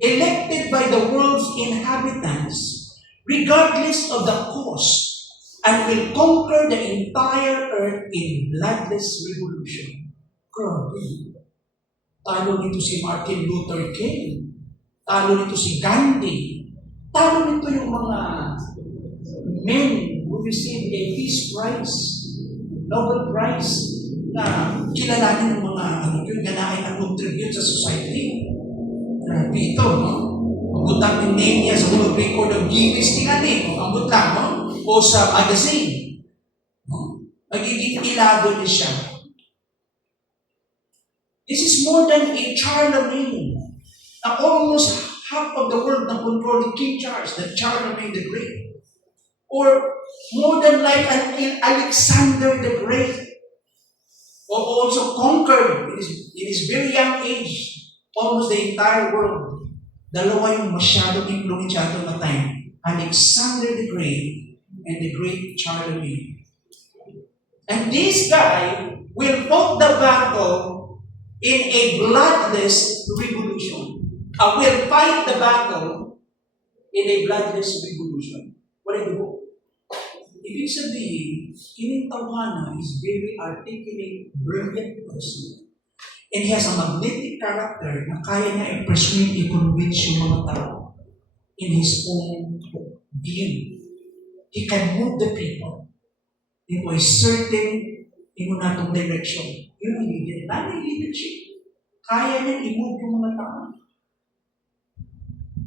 elected by the world's inhabitants, regardless of the cost, and will conquer the entire earth in bloodless revolution. Grabe. Talo nito si Martin Luther King. Talo nito si Gandhi. Talo nito yung mga men who received a peace prize, Nobel Prize, na kilalanin ng mga yun, ganahin na contribute sa society. Grabe ito, no? Magbutang ng name niya sa World Record of Guinness tingani, ang butang, no? O sa magazine. No? Magiging ilado niya siya. This is more than a Charlemagne. Na almost half of the world na control King Charles, the Charlemagne the Great. Or more than like an Alexander the Great. Or also conquered in his very young age, almost the entire world. Dalawa yung masyadong influensyado na time. Alexander the Great and the Great Charlemagne. And this guy will fought the battle in a bloodless revolution. Will fight the battle in a bloodless revolution. What do you do? Ibig sabihin, kining tawhana is very articulate, brilliant person. And he has a magnetic character na kaya niya i-persuade, i-convince yung mga tao in his own view. He can move the people into a certain imunatong direction. Yun ang leader. Lalo leadership. Kaya niya i-move yung mga tao.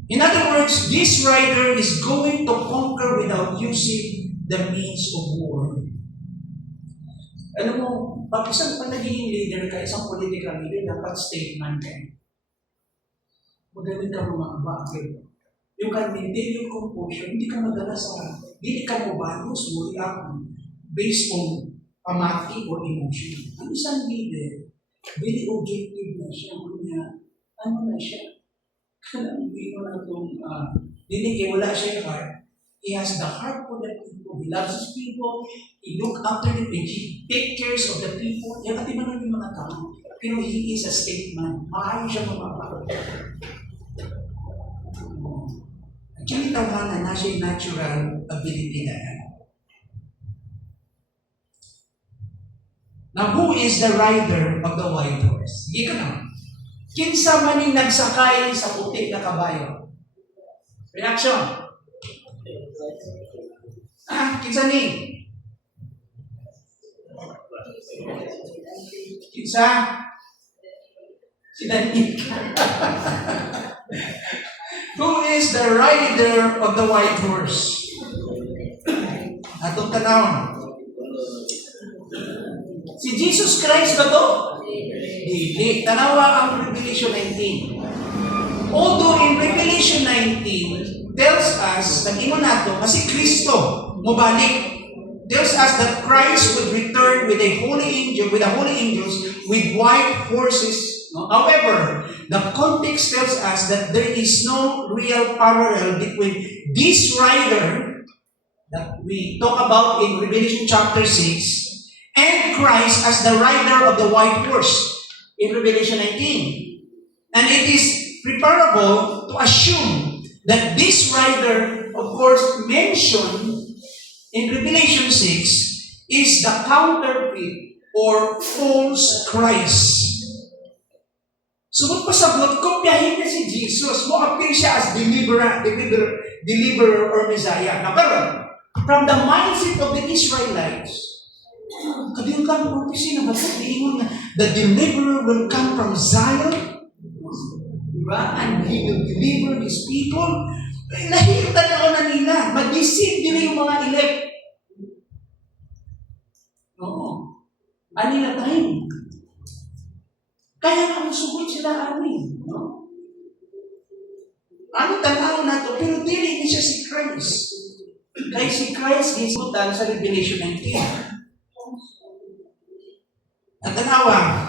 In other words, this rider is going to conquer without using the means of war. Alam mo, pag isang naging leader ka, isang political leader, dapat statement ka. Magaling ka bakit? You can maintain your composure, hindi ka madala sa, hindi ka mabalos, mo react based on pamati or emotion. Ang isang leader, very objective na siya, ano na siya? Kailangan mo na itong, hindi wala siya yung heart. He has the heart for the people. He loves his people. He looks after them. He takes care of the people. Yan natin man yung mga tao. Pero he is a statement. Maayon siya mamapagod. Ang kinitawhan na siya natural ability na yan. Now, who is the rider of the white horse? Sige ka naman. Kinsa maning nagsakay sa putik na kabayo? Reaction. Kinsa ni? Kinsa? Si Daniel. Who is the rider of the white horse? Atong tanawon. Si Jesus Christ ba to? Hindi. Tanawa ang Revelation 19. Although in Revelation 19, tells us, nag-ingon nato, kasi Kristo, mubalik, tells us that Christ would return with the holy angels, with white horses. No? However, the context tells us that there is no real parallel between this rider that we talk about in Revelation chapter 6 and Christ as the rider of the white horse in Revelation 19. And it is preferable to assume that this rider, of course, mentioned in Revelation 6 is the counterfeit or false Christ. So magpasagot, kopyahin niya si Jesus. Mo appear siya as deliverer or Messiah. Now, pero, from the mindset of the Israelites, kadiyang kang prophecy na magsabihin na the deliverer will come from Zion, diba? And he will deliver his people. Nahihita na nila. Mag-deceive din yung mga elect. Oo. Anila time. Kaya nga masugod sila amin. No? Ano tanaw na to? Pero dili niya si Christ. Kaya si Christ gisutan sa Revelation 19. At tanawa,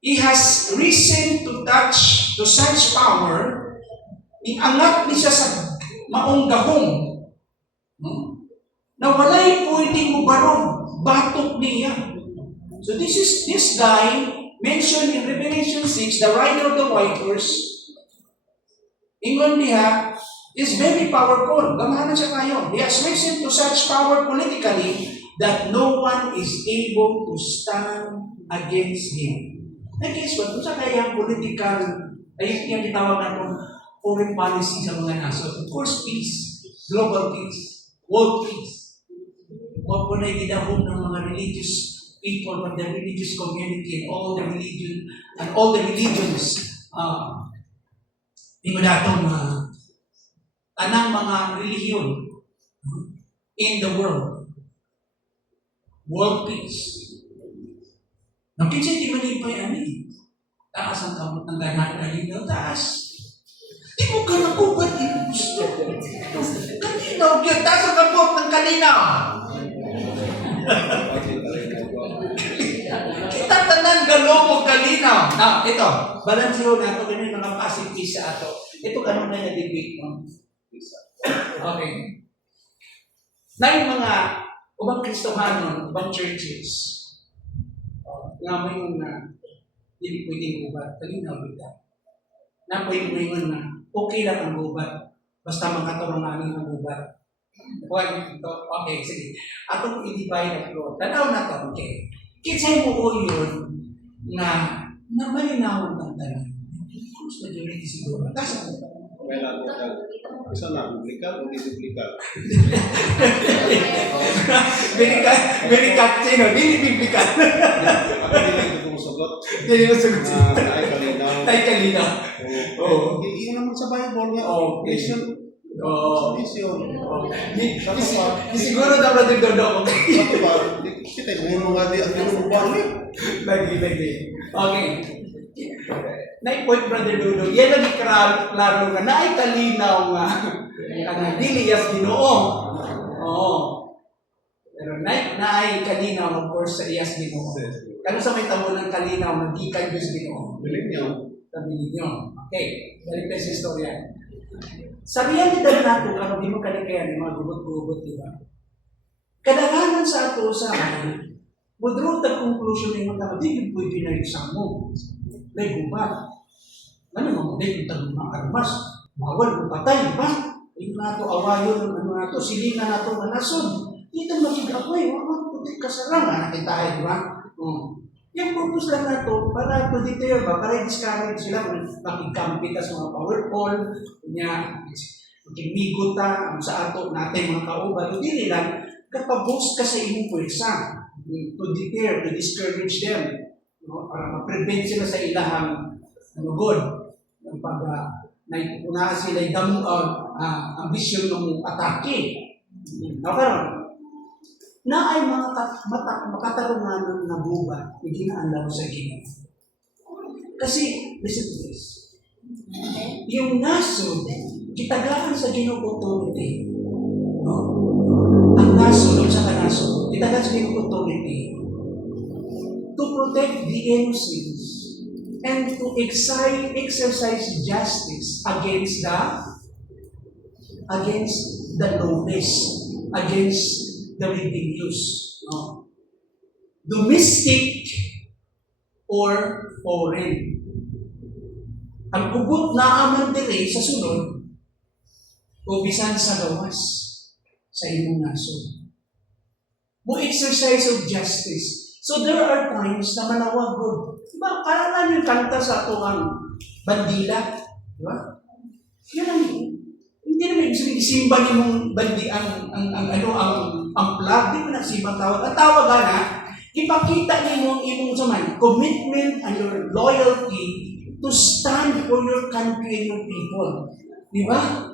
He has risen to such power. Iangat niya sa maong gahong. Na walay pwedeng mubarog, batok niya. So this guy mentioned in Revelation 6, the rider of the white horse, ingon niya, is very powerful. Gamahan siya kayo. He has risen to such power politically that no one is able to stand against him. And guess what? Kung sa kaya political, ay yung titawag natin foreign policy sa mga nason. Of course, peace. Global peace. World peace. Huwag po na itinahon ng mga religious people from the religious community and all the religions. Hindi mo natong tanang mga relihiyon in the world. World peace. Nakinsa di manipay ani. Taas ang kamot ng ganahan ay taas. Di mo ka nakubat yung gusto. Kanina, yun, taas ang kamot ng kanina. Kita tanan galong kanina. Ito, balansiyo na ito, ganyan mga passive peace sa ato. Ito kanong na na-debate, no? Okay. Na yung mga ubang Kristohanon, ubang churches, nga may yung Hindi pwedeng gubat. Kalinaw kita. Na pwede ngayon na okay lang ang gubat. Basta magkatarong namin ang gubat. Okay, sige. Atong i-divide ang floor. Tanaw na to, okay. Kitsay mo ko yun na malinawan ng tanan. Kung na dyan siguro. Kasi May lago ka. Isa na, duplikal o di-duplikal? very catchy, no? Dili biblical. Ako hindi ko sugot. Dili ko sagot. Ay, kalinaw. Tay kalina. Oo. Hindi naman sa Bible nga. Oo. Vision. Oo. Vision. Siguro dapat yung dodo ko. Ano ba? Kita yung mga di at yung balik. Lagi. Okay. Na-point, Brother Dodo, yan lagi klaro nga, kalinaw nga, kanang dili yas Ginoo. Oo. Pero naay kalinaw, of course, sa iyas Ginoo. Kano sa may tamo ng kalinaw, magikan Diyos Ginoo. Bilig niyo. Tabilin nyo. Okay, balik tayo sa istorya. Sa realidad nato, kung di mo kalikayan, yung mga gugot-gugot, di ba? Kadalanan sa ato sa akin, mudrot ang conclusion ng mga di pwede na isang mo. May gubat. Ano mo, may itang mga armas. Bawal mo patay, di ba? Yung nato awayon, ano nato, silingan nato manasod. Dito makigapoy, wala puti kasarangan, nakita di ba? Yung purpose lang nato, para to detail ba, para i-discourage sila, makikampi ka sa mga power pole, makimigot ta sa ato natin mga kauban. Hindi nila, kapag-boost ka sa imong pwersa, to deter, to discourage them, no? Para ma-prevent sila sa ilahang God. Pag naikunahan sila yung ambisyon ng atake. Nakaroon, na ay mga makatarungan na buba, hindi na anlaw sa Ginoo. Kasi, listen to this. Yung nasod, kitagaan sa Ginoo authority. No? Ang nasod, sa kanasod, kitagaan sa Ginoo authority to protect the innocents and to exercise justice against the lawless, against the rebellious, no? Domestic or foreign. Ang ugot na aman dire sa sunod, o bisan sa gawas sa imong nasod. Mo exercise of justice. So there are times na manawag God. Diba? Parang yung kanta sa ato ang bandila. Diba? Yan ang, hindi naman ibig sabihin, isimba niyo mong bandi, ang flag, di mo na simba tawag. Ang tawag na, ipakita niyo yung imong saman, commitment and your loyalty to stand for your country and your people. Diba?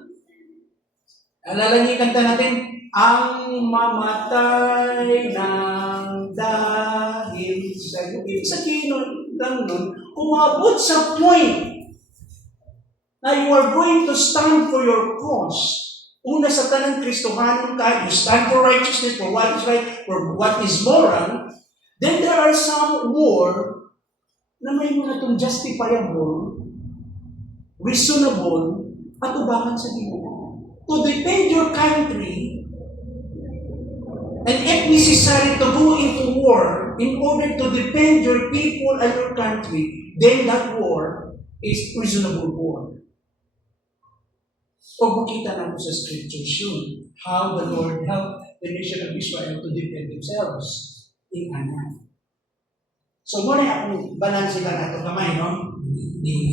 Alala niyo kanta natin, ang mamatay ng dahil sa iyo. Ibig sabihin lang nun, umabot sa point na you are going to stand for your cause. Una sa tanang Kristohanon ka, you stand for righteousness, for what is right, for what is moral. Then there are some war na may mga itong justifiable, reasonable, at ubakan sa Ginoo. To defend your country, and if necessary to go into war in order to defend your people and your country, then that war is reasonable war. O makita na po sa scriptures yun, how the Lord helped the nation of Israel to defend themselves in Anak. So muna akong balance lang na ito kamay, no?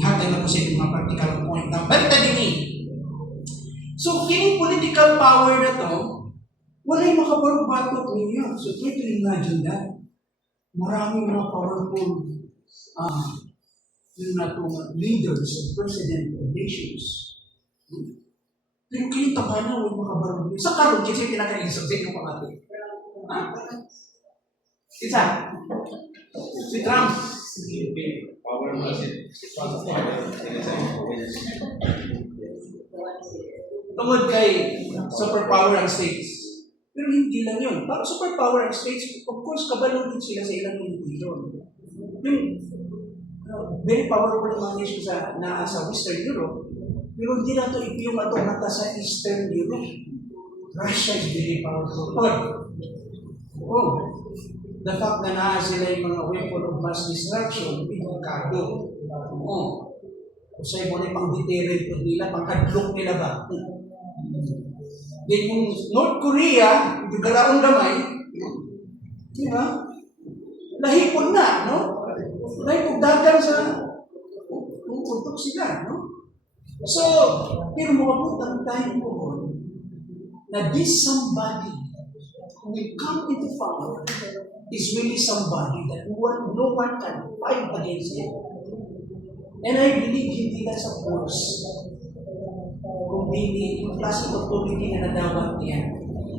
Hatay na po sa mga practical point. Now, balik na din So, kining political power na to, wala yung makabarubato ko niya. So, try to imagine that. Maraming mga powerful yung leaders and president of nations. Pero kinita ka na, wala makabarubato. Sa karoon, kasi pinaka-isang sa inyong pangati. Isa. Si Trump. Power machine. Tungod kay superpower ang states. Pero hindi lang yun. Para superpower ang states, of course, kabalo din sila sa ilang limitasyon. Yung very powerful ang mga nations sa Western Europe, pero hindi na ito ipiyong ato mata sa Eastern Europe. Russia is very powerful. The fact na naa sila yung mga weapon of mass destruction, merkado. Oo. Usay mo na pang deterrent po nila, pang hadlock nila ba? Then yung North Korea, yung galaong gamay, di ba? Lahipon na, no? Lahipon dagan sa pupuntok sila, no? So, pero makaputang tayo po na this somebody who will come into power is really somebody that no one can fight against him. And I believe hindi lang sa force, kundi yung klaseng authority na nadawat niya.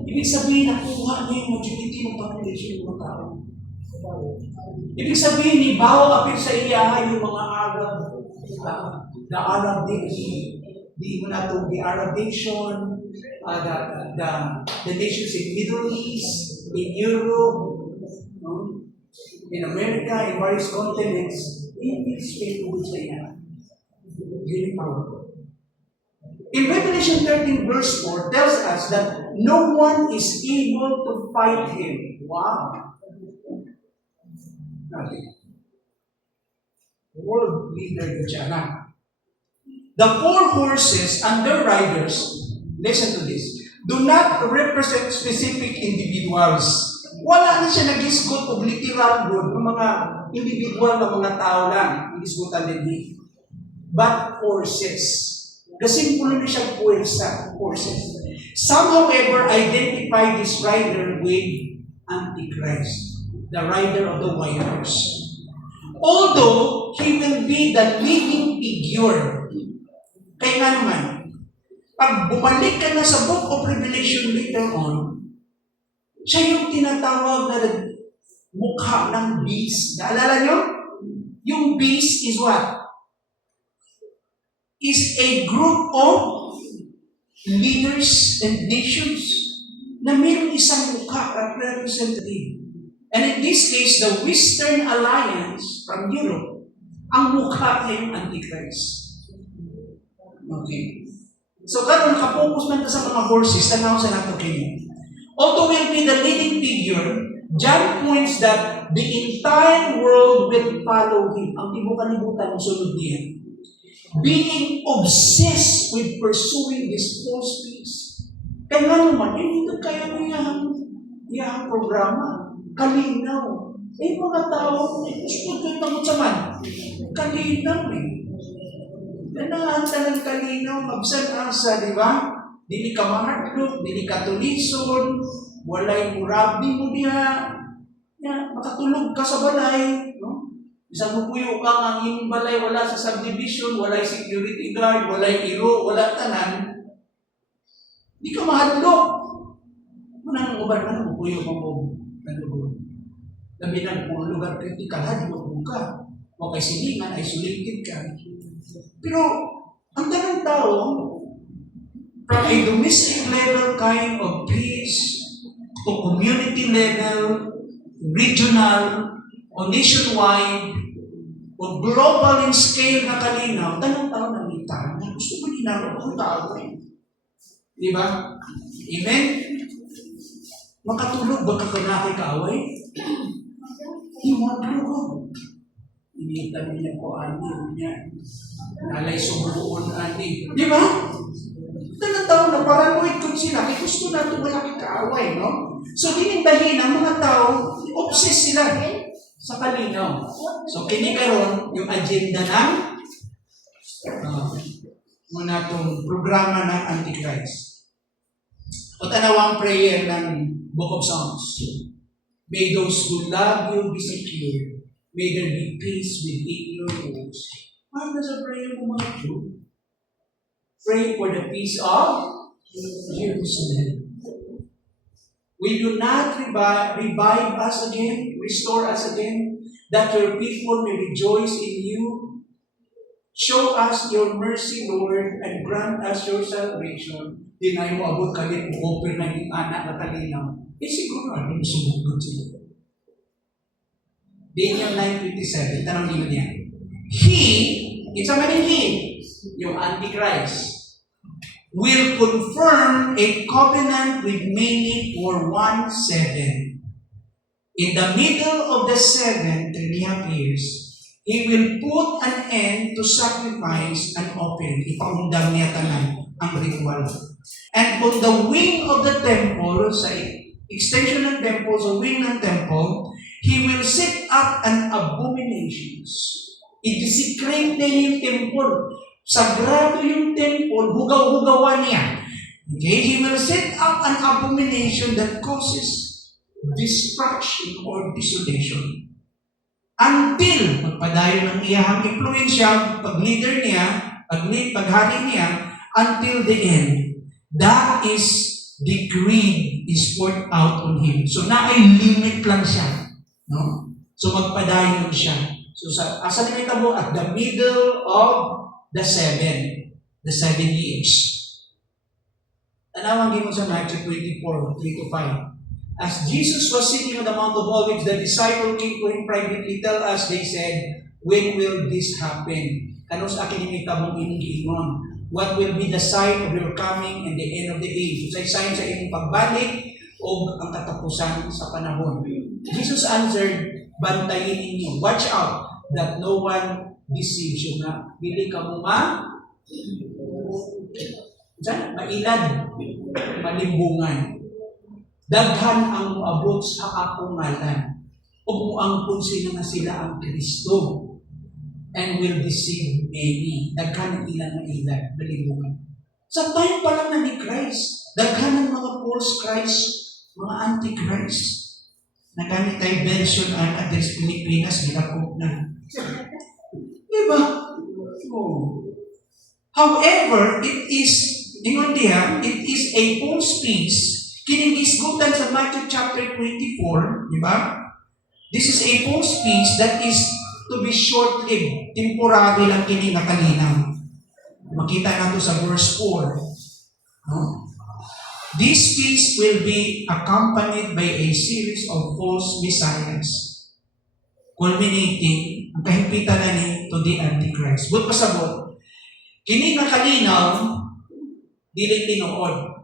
Ibig sabihin, nakuha niya yung majority ng population ng mga tao. Ibig sabihin, ibaw apil sa iya yung mga Arab, the Arab, the Arab nation, the nations in Middle East, in Europe, no? In America, in various continents, it is faithful sa iya. Very powerful. In Revelation 13 verse 4 tells us that no one is able to fight him. Wow. Okay. World leader ng China. The four horses and their riders, listen to this, do not represent specific individuals. Wala na siya nag-isgot o literal good ng mga individual na mga tao lang. Nag-isgotan din. But forces. Kasi puno na siyang puwersa, forces. Some, however, identify this rider with Antichrist, the rider of the white horse. Although, he will be the leading figure. Kaya nga naman, pag bumalik ka na sa Book of Revelation later on, siya yung tinatawag na mukha ng beast. Naalala nyo? Yung beast is what? Is a group of leaders and nations na mayroong isang mukha representative. And in this case, the Western Alliance from Europe, ang mukha niya yung Antichrist. Okay. So, karon nakapokus man sa mga horses, tanaw sa nato kayo. Although will be the leading figure, John points that the entire world will follow him. Ang tibukan-libutan ng sunod niya. Being obsessed with pursuing this false peace. Kaya nga naman, hindi kaya niyang programa. Kalinaw. Mga tao, gusto ko yung sa man. Kalinaw Nanahanta ng kalinaw, magsan-asa, di ba? Dili ka mahadlok, dili ka tulison, walay murabi mo diha. Makatulog ka sa balay, no? Isang mupuyo ka ang iyong balay, wala sa subdivision, walay security guard, walay iro, wala tanan. Di ka mahadlok. Munang ubar ka na, mupuyo mo. Labi na kung lugar kritikal, hadi mo ka. O kay silingan, isolated ka. Pero, ang tanong tao, from a domestic level kind of peace, to community level, regional, o nationwide, o global in scale na kalinaw, tanong tao na nita. Gusto mo ginagawa ang tao Di ba? Amen? Makatulog ba ka kanakay kaaway? Himodlo. Initan niya ko, niya. Nalay sumuloon, Di ba? Tanong tao na paranoid kung sila, gusto na ito malaki kaaway, no? So, dinindahin ang mga tao, obsessed sila sa kalinaw. So, kinikaroon yung agenda ng muna itong programa ng Antichrist. O tanawang prayer ng Book of Psalms. May those who love you be secure. May there be peace within your walls. Ano sa prayer mo mga Jew? Pray for the peace of Jerusalem. Will you not revive us again, restore us again, that your people may rejoice in you? Show us your mercy, Lord, and grant us your salvation. Di na yung abot kalit mo, offer na yung anak na kalinaw. Siguro, ano yung sumugot sila? Daniel 9:27, tanong nila niya. It's a man yung Antichrist, will confirm a covenant with many for 1/7. In the middle of the 7 3.5 years, He will put an end to sacrifice and offering. Ipaundang niya tanan ang ritual. And on the wing of the temple, sa extension ng temple, sa wing ng temple, He will set up an abominations. I-desecrate niya yung temple. Sagrado yung temple, hugaw-hugawan niya. Okay? He will set up an abomination that causes destruction or desolation. Until magpadayon ng iyahang influensya, pag-leader niya, paghari niya, until the end. That is the creed is poured out on him. So na ay limit lang siya. No? So magpadayon siya. So asa nila mo at the middle of the 7 years. Tanawang din mo sa Matthew 24, 3-5. As Jesus was sitting on the Mount of Olives, the disciples came to him privately. Tell us, they said, when will this happen? Kanos akin imita mong iningiingon? What will be the sign of your coming and the end of the age? Sa sign sa inyong pagbalik o ang katapusan sa panahon. Jesus answered, bantayin ninyo. Watch out that no one deceives you na. Bili ka mo mailad, malimbungan. Daghan ang moabot sa akong ngalan. Ug moangkon sila nga sila ang Kristo and will deceive many. Daghan ang ilang ilan, malimbungan. Sa time pa lang na ni Christ, daghan ng mga false Christ, mga antichrist. Nagamit tayo version ang address Pilipinas, ginapog na. Diba? Oh. However, it is a false peace. Kiningisgutan sa Matthew chapter 24, di ba? This is a false peace that is to be short-lived. Temporary lang kini nakalinaw. Makita nato sa verse 4. No? This peace will be accompanied by a series of false messiahs, culminating ang kahimpitan na ni to the Antichrist. But pasabot, kini nakalinaw, dili tinuod.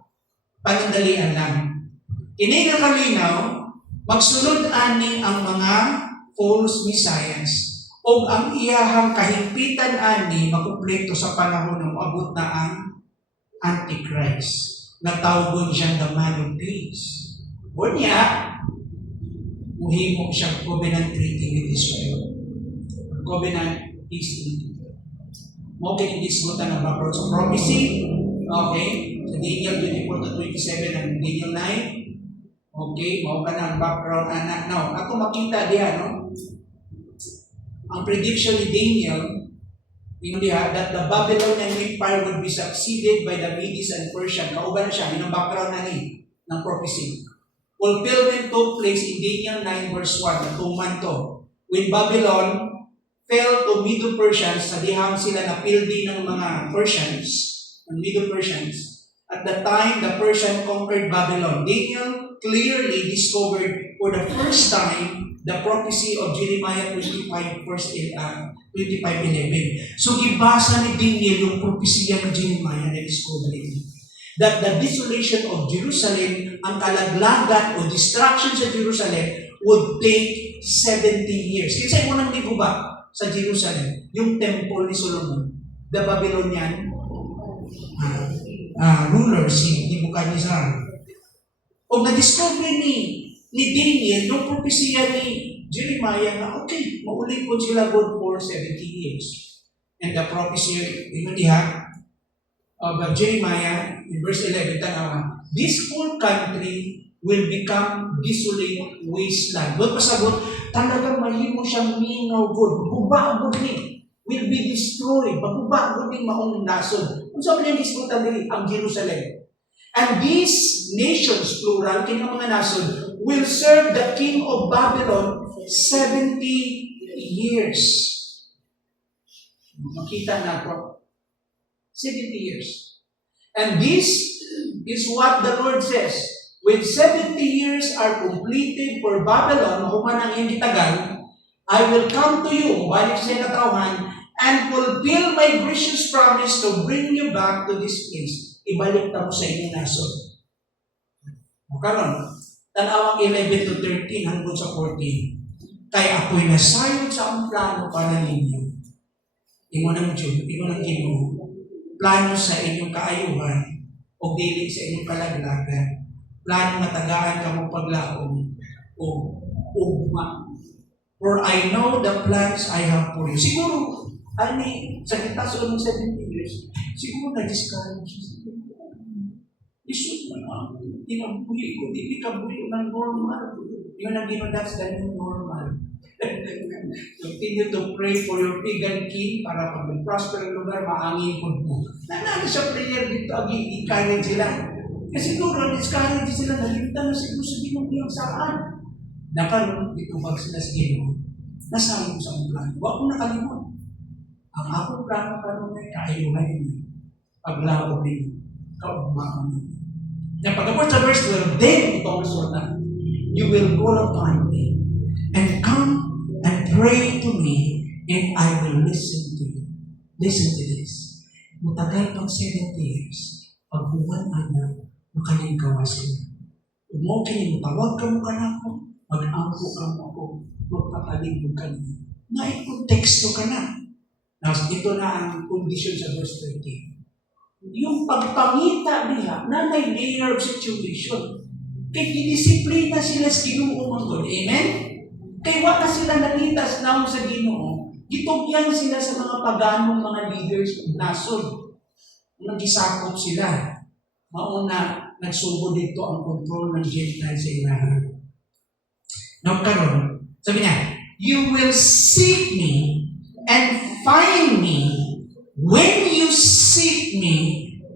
Panandalian lang. Kini nga kalinaw, magsunod ani ang mga false messiahs o ang iyahang kahimpitan ani makumpleto sa panahon ng abot na ang Antichrist. Natawgon siyang the man of peace. O niya, muhimo siyang covenant treaty with Israel. Covenant peace treaty. Mo kinisgutan ang background sa prophecy. Okay? Sa Daniel 24-27 and Daniel 9. Okay? Mao ka na ang background. Now, ako makita diyan, no? Ang prediction ni Daniel, that the Babylonian Empire would be succeeded by the Medes and Persian. Kauban na siya, yun ang background na ni ng prophecy. Fulfillment took place in Daniel 9 verse 1, natuman to. When Babylon fell to Middle Persians, sa dihang sila napildi ng mga Persians, ng Middle Persians. At the time the Persian conquered Babylon, Daniel clearly discovered for the first time the prophecy of Jeremiah 25 verse 25:11. So gibasa ni Daniel yung propesya ng Jeremiah na discovered that the desolation of Jerusalem, ang kalaglagan o destruction sa Jerusalem would take 70 years. Kasi unang libuba sa Jerusalem, yung temple ni Solomon, the Babylonian rulers, si Nebuchadnezzar. O na-discover ni Daniel yung propesya ni Jeremiah na okay, maulit po sila good for 70 years. And the prophecy of Jeremiah in verse 11, tanawa, this whole country will become desolate wasteland. Doon pasabot, talagang mahimo siyang minaw good. Bubagod ni will be destroyed. Babubagod ni maong nasod. Kung sabi niya disputan din ang Jerusalem. And these nations, plural, kining mga nasod, will serve the king of Babylon 70 years. Makita na po. 70 years. And this is what the Lord says. When 70 years are completed for Babylon, human ang iyong gitagal, I will come to you, balik sa katawhan, and fulfill my gracious promise to bring you back to this place. Ibalik na mo sa inyong nasod. Karon, tanawang 11-13 hanggang sa 14. Kaya ako'y nasayod sa ang plano para ninyo. Imo ng Diyos, imo ng Ginoo. Plano sa inyong kaayuhan o dili sa inyong kalaglagan. Plano na tagaan ka mong paglaom o ugma. For I know the plans I have for you. Siguro, sa kita sa unong 17 years, siguro na-discourage. Isot na tinabuhi ko, hindi ka buhi ng normal. Yun ang that's the new normal. Continue to pray for your pagan king para pag mag-prosper ang lugar, maangin mo. Nanalo sa prayer dito, i-encourage sila. Kasi siguro, discourage sila, nalimta na siguro sa ginong iyong saan. Nakaroon, itubag sila sa ginoo. Nasaan ko sa akong plano. Huwag ko nakalimot. Ang akong plano karoon ay kaayuhan ninyo. Paglaog ninyo. Kaugmaan ninyo. Na pagkapot sa verse 12, then itong resulta, you will call upon me and come and pray to me and I will listen to you. Listen to this. Matagal pang 70 years, pag buwan anak, makalingkawa sila. Kung mo kinitawag ka mo ka na ako, mag-angko ka mo ako, magpapalingkod ka niyo. Naikonteksto ka na. Now, ito na ang condition sa verse 13. Yung pagpangita niya na may layer of situation. Kaya dinisiplina sila sa Ginoo mga God. Amen? Kaya wala sila nalitas na sa Ginoo. Gitugyan sila sa mga paganong mga leaders ng nasod. Nagisakop sila. Mauna, nagsubo dito ang control ng Gentile sa ilahan. Now, karon, sabi niya, you will seek me and find me when you seek me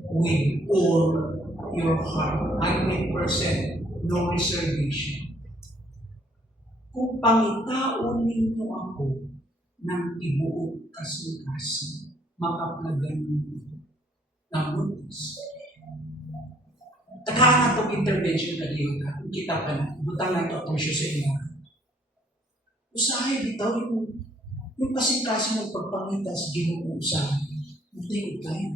with all your heart. 100%, no reservation. Kung pangitaon ninyo ako ng tibuok kasing-kasing, makaplagan ninyo. Namuntis. Tagaan na itong intervention ka dito. Kita pa na. Butang na ito itong siya sa ina. Usahay bitaw yung kasing-kasing ng pagpangita sa Ginoo usahay. Buti tayo.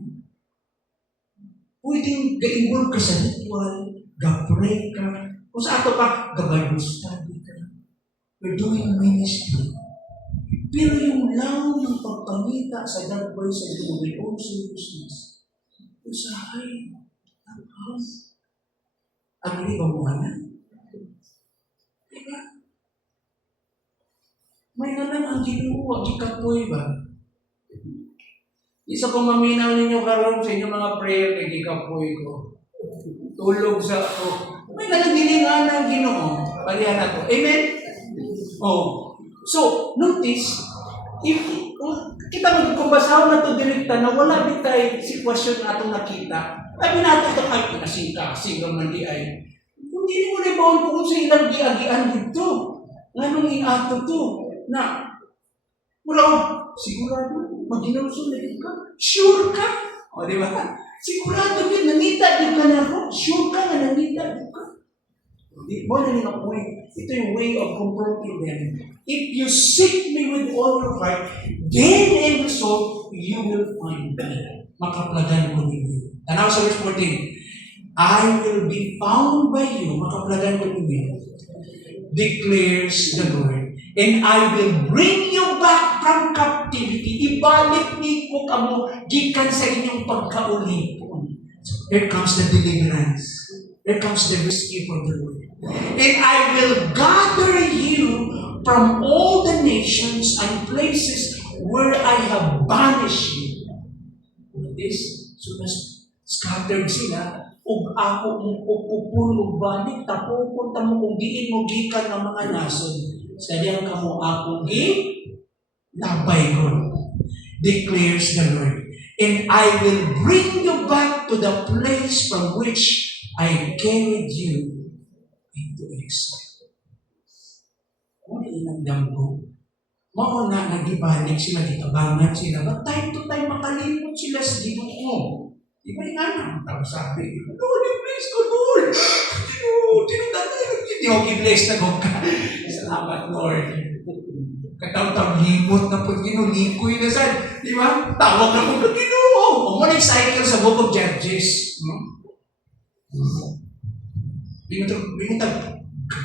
Pwedeng ga-involve ka sa ritual, ga-pray ka, kung sa ato pa, ga-Bible study ka. We're doing ministry. Pero yung lang ng pagpangita sa dagway sa Ginoo, may own seriousness. Usahay. Tapos, ang hindi ba mo na? Diba? May nalang ang Ginoo, ang ikapoy ba? Isa kong maminaw ninyo karon sa inyong mga prayer kay ikapoy ko. Tulog sa ako. May nalang gilingan ang Ginoo. Palihan na to. Amen? Oh. So, notice, if kita magkumbasaw na ito direkta na wala din tayo sitwasyon na itong nakita. Sabi natin ito, ay, pinasing-kasing naman di ay. Hindi mo na baon po kung sa ilang giagian dito. Nga nung iato to, na, mula sigurado, mag-ginausulit ka. Sure ka? O, di ba? Sigurado din, nanita din ka na ro. Sure ka na nanita din ka. Di ba na nila point? Ito yung way of confronting them. If you seek me with all your heart, then and result, you will find me. Makaplagan ko ninyo. Tanaw sa verse 14. I will be found by you. Makaplagan ko ninyo. Declares the Lord. And I will bring you back from captivity. Ibalik ni ko kamo gikan sa inyong pagkaulipon. Here comes the deliverance. Here comes the rescue from the Lord. And I will gather you from all the nations and places where I have banished you. This, so scattered sila, ug ako mong pupulog balik, tapupunta mo kung diin mo gikan ng mga nason. Sadyang kamo akong labay ko, declares the Lord. And I will bring you back to the place from which I carried you into exile. Ano ilang damgo? Mauna, nagibalik sila dito, bangat sila. But time to time, makalimot sila sa Ginoo. Di ba yung anak? Tapos sabi, Lord, i-bless ko, Lord. Hindi ako i-bless na ko ka. Salamat, Lord. Katawag limot na po, Ginoo, na saan. Di ba? Tawag na po na Ginoo. O mo cycle sa Book of Judges.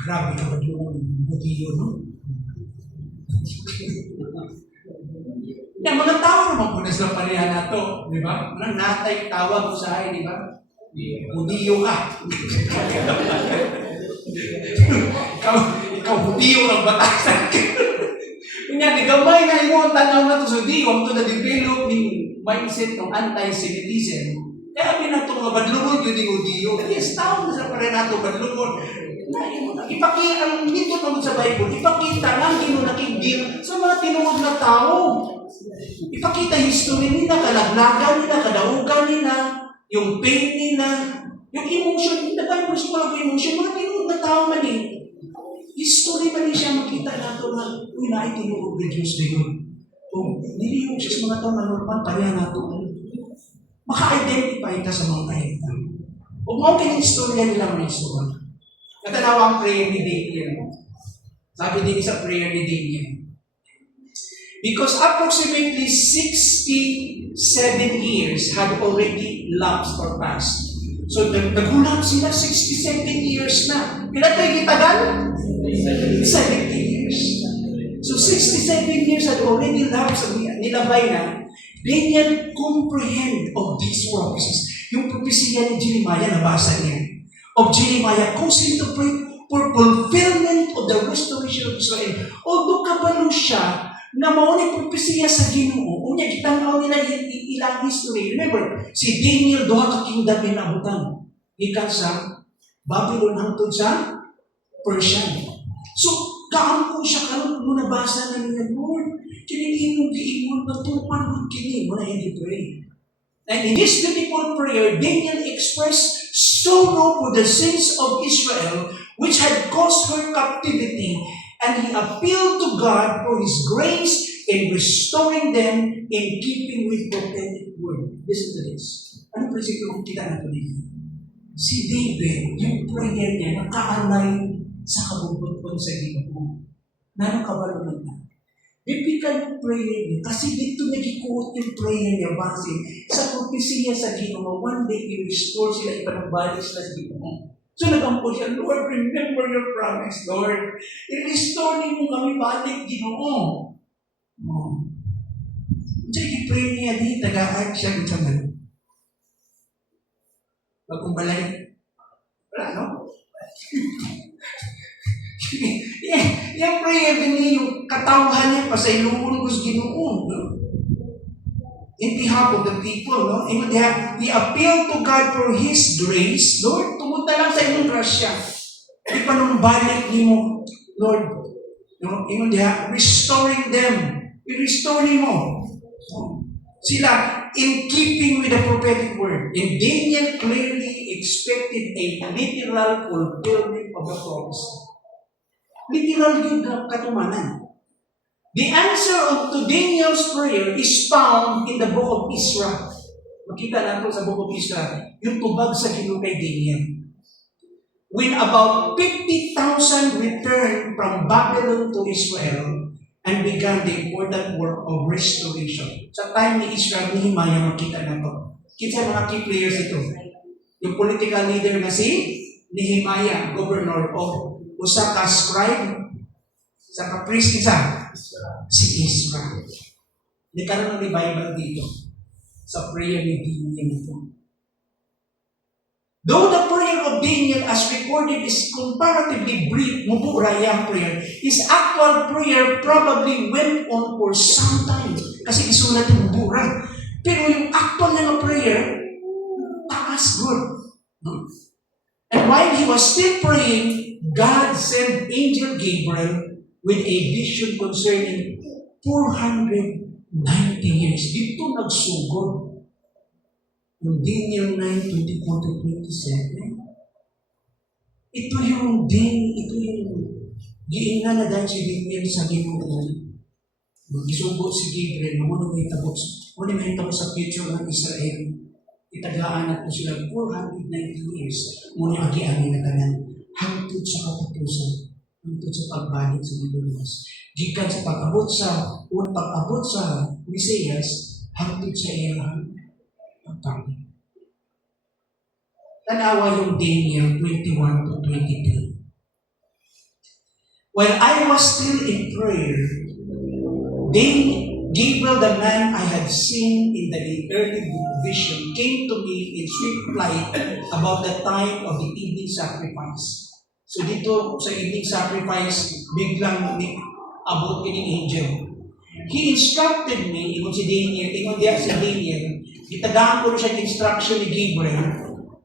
Grabe ka ba yung butiyo, no? Yung mga tao naman po na sa pareha na to, di ba? Mga natay tawag ko sa akin, di ba? Hudiyo ka. ikaw hudiyo ang batasan. Nga, di gamay na imo ang tanaw na to sa di, huwag to na-develop yung mindset ng anti-Semitism. Kaya binato nga badlungon yun yung hudiyo. Yes, tao na sa pareha na to, badlungon. Ipakita, ang dito naman sa Bible, ipakita lang ginunakigil sa mga tinuod na tao. Ipakita history nila, kalaglagan nila, kadaugan nila, yung pain nila, yung emotion nila. Bible is full of emotion. Mga tinuod na tao man eh. History man eh siya makita nato na, uy, naitinuod na Diyos na yun. Kung niliyong siya sa mga tao na normal, pareha nato. Maka-identify ka sa mga kahita. Huwag mo kinistorya nila mga istorya. Natanawa ang prayer ni Daniel. Sabi din sa prayer ni Daniel. Because approximately 67 years had already lapsed or passed. So nagulang sila 67 years na. Kailan tayo kitagal? 70 years. So 67 years had already lapsed. Nilabay na. Daniel comprehend of these prophecies. Yung propesya ni Jeremiah, nabasa niya. Of Jeremiah, causing to pray for fulfillment of the restoration of Israel. Although kabalo siya, na maunay propesya sa Ginoo, unya gitanaw nila ilang history. Remember, si Daniel duha ka kingdom inabutan. Ikan sa Babylon hangtod sa Persia. So, kaampo siya karon kung nabasa na niya, Lord, kini imong giingon patupan kini mo na hindi pray. And in this beautiful prayer, Daniel expressed sorrow for the sins of Israel, which had caused her captivity, and he appealed to God for His grace in restoring them in keeping with prophetic word. Listen to this. Ano prinsipyo kung kita na ito dito? Si David, yung prayer niya, nakaalay sa kabubutbon sa Ginoo. Nanong kabalunan na? Biblical prayer niya, kasi dito nagikuot yung prayer niya base sa propesya sa Ginoo. One day, i-restore sila, ipanabalik sila sa Ginoo. So nagampo siya, Lord, remember your promise, Lord. I-restore niyo kami balik, Ginoo. Diyan, i-pray niya di, tagaan siya ng saman. Pagkumbalay, wala, no? Yung prayer din niya, yung katawhan niya, pasayluon ko sa Ginoo. No? In behalf of the people, no? And they appeal to God for His grace. Lord, tumunta lang sa inyong grasya. Di pa nung balik ni mo, Lord, no? Restoring them. I-restore ni mo. No? Sila, in keeping with the prophetic word. And Daniel clearly expected a literal fulfillment of the promise. Literal yun ang katumanan. The answer to Daniel's prayer is found in the book of Isra. Makita natin sa book of Isra, yung tubag sa Ginoo kay Daniel. When about 50,000 returned from Babylon to Israel and began the important work of restoration. Sa time ni Isra, Nehemiah, makita na to. Kita mga key players ito. Yung political leader na si Nehemiah, governor of Osaka scribe, sa priest isa, si Isra. Nagkaroon ng revival dito sa prayer ni Daniel ito. Though the prayer of Daniel as recorded is comparatively brief, mubura yung prayer, his actual prayer probably went on for some time. Kasi isulat yung mubura. Pero yung actual na prayer, taas good. And while he was still praying, God sent Angel Gabriel with a vision concerning 490 years. Dito nagsugod. Yung Daniel 9:24-27. Ito yung giingan na dahil si Daniel sa Ginoo. Gisugod si Gabriel, muna may tabot sa future ng Israel. Itagaan na po sila 490 years. Muna agianin na tanan. Hangtod sa katapusan. Hangtod sa pagbalik sa Babylonas. Gikan sa pag-abot sa Mesiyas, hangtod sa iyang pagpangit. Tanawa yung Daniel 21-23. While I was still in prayer, Gabriel, the man I had seen in the early vision, came to me in swift flight about the time of the evening sacrifice. So dito sa evening sacrifice, biglang abot kining angel. He instructed me, ingon si Daniel, itagaan ko siya instruction ni Gabriel,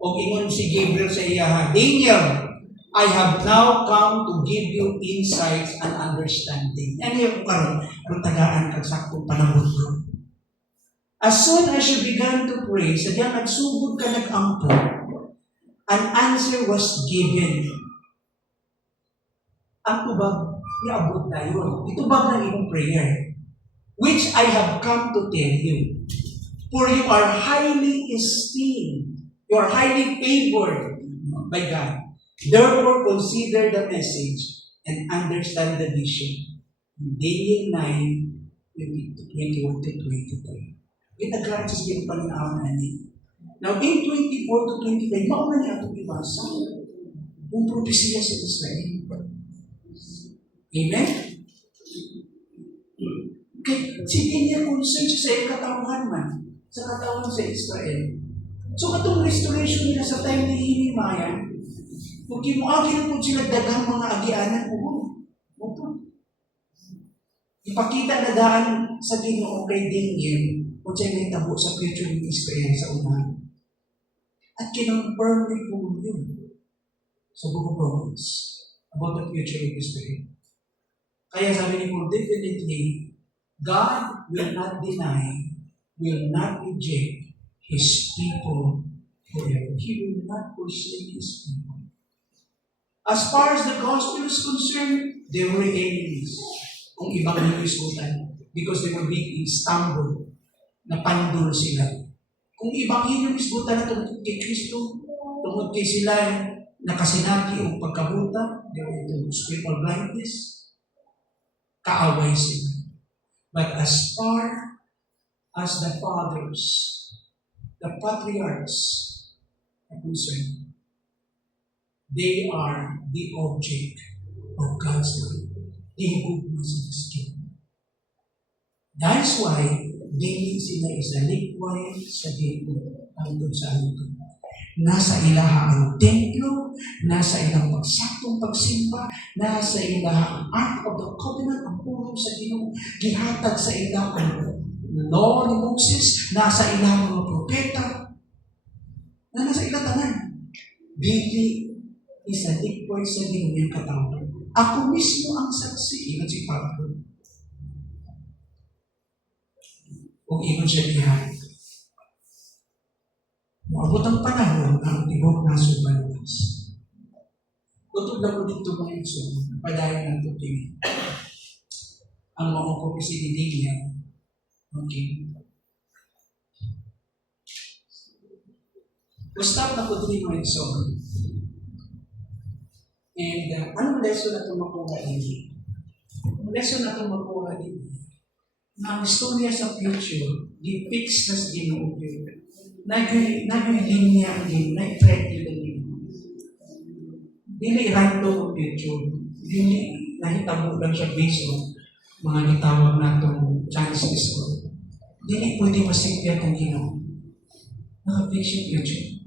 o ingon si Gabriel sa iya, Daniel, I have now come to give you insights and understanding. Ano yung karon? Ang tagaan kag sakong panahon ko. As soon as you began to pray, sadyang nagsugod ka nag-ampo, an answer was given. Ang tubag, iabot na yun. Itubag ng iyong prayer, which I have come to tell you. For you are highly esteemed. You are highly favored by God. Therefore, consider the message and understand the vision. Daniel 9:21 to 23. Ginagratis din pa ng awan Now, in 24 to 25, mauna niya itong ibasa. Yung propesya sa Israel. Amen? Okay. Si Daniel concerned siya sa iyong katawan man. Sa katawan sa Israel. So, katong restoration nila sa time ni Nehemiah, kung kimuagi na po sila daghang mga agianan mo. Ipakita na daan sa Ginoo kay Daniel kung siya nahitabo sa future ng Israel sa unahan. At kinonfirm ni po yun sa Book of Romans about the future of Israel. Kaya sabi ni Paul, definitely, God will not deny, will not reject His people forever. He will not forsake His people. As far as the gospel is concerned, they were enemies. Kung ibang nilisbutan. Because they were being stumbled. Napandol sila. Kung ibang nilisbutan na tungkol kay Kristo, tungkol kay sila nakasinati o pagkabuta, they were into spiritual blindness, kaaway sila. But as far as the fathers, the patriarchs are concerned, they are the object of God's love. Hihigugma sila sa Diyos. That's why, dinig sila isa likway sa dito hanggang sa alito. Nasa ilaha ang templo, nasa ilang pagsaktong pagsimba, nasa ilaha ang Ark of the Covenant, ang pulong sa Ginoo, gihatag sa ilaha ang law ni Moses, nasa ilaha mga propeta, na nasa ilaha tanan. Dili isa likway sa Ginoo yung katawan. Ako mismo ang saksi, ilan si Pablo. Kung iyon siya diyan. Maabot ang panahon ang tibok na subalas. Tutog na po dito mga iso, padayon ng tuting. Ang mga prophecy ni Daniel. Okay. Gusto na po dito mga iso. And anong lesson na ito makuha din? Ang lesson na ito makuha din, na ang istorya sa future, di-fix na sa Ginoo yun. Nag-linya ang Ginoo, na-threat yun ang Ginoo. Dili random ang future. Dili nahitabo lang siya based on mga gitawag na itong chances ko. Dili pwede masigyan ang Ginoo. Naka-fix yung future.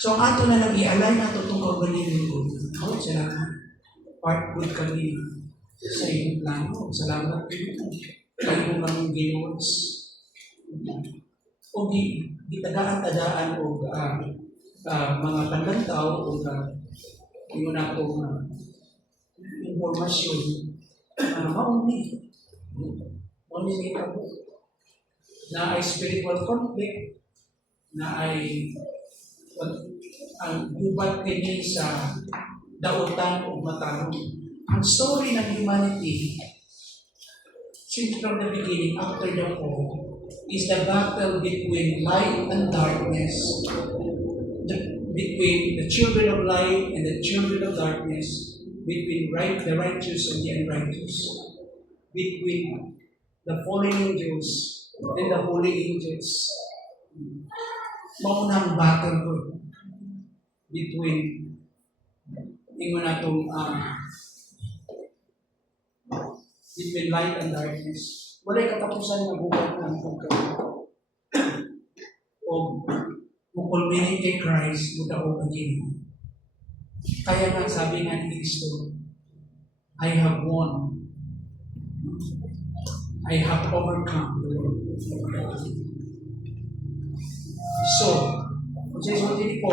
So, ang ato na lang i-align na ito itong kaugalingan ko. Oh, salamat. Part good kami sa iyong plano. Salamat kayo ng Ginoo. O gitagaan-tadaan o mga panlantaw o yung na itong informasyon na mauni. Mauni nila po. Na ay spiritual conflict, na ay ang gubat kini sa dautan o matanong. Ang story ng humanity, since from the beginning, after the fall, is the battle between light and darkness, between the children of light and the children of darkness, between the righteous and the unrighteous, between the fallen angels and the holy angels. Maunang battle ko between between light and darkness. Walay katapusan nga buhat ng pagkakas. O mukulminate kay Christ, mudaog ang Ginoo. Kaya nga sabi nga ni Kristo, I have won. I have overcome the world. So, Jason 24,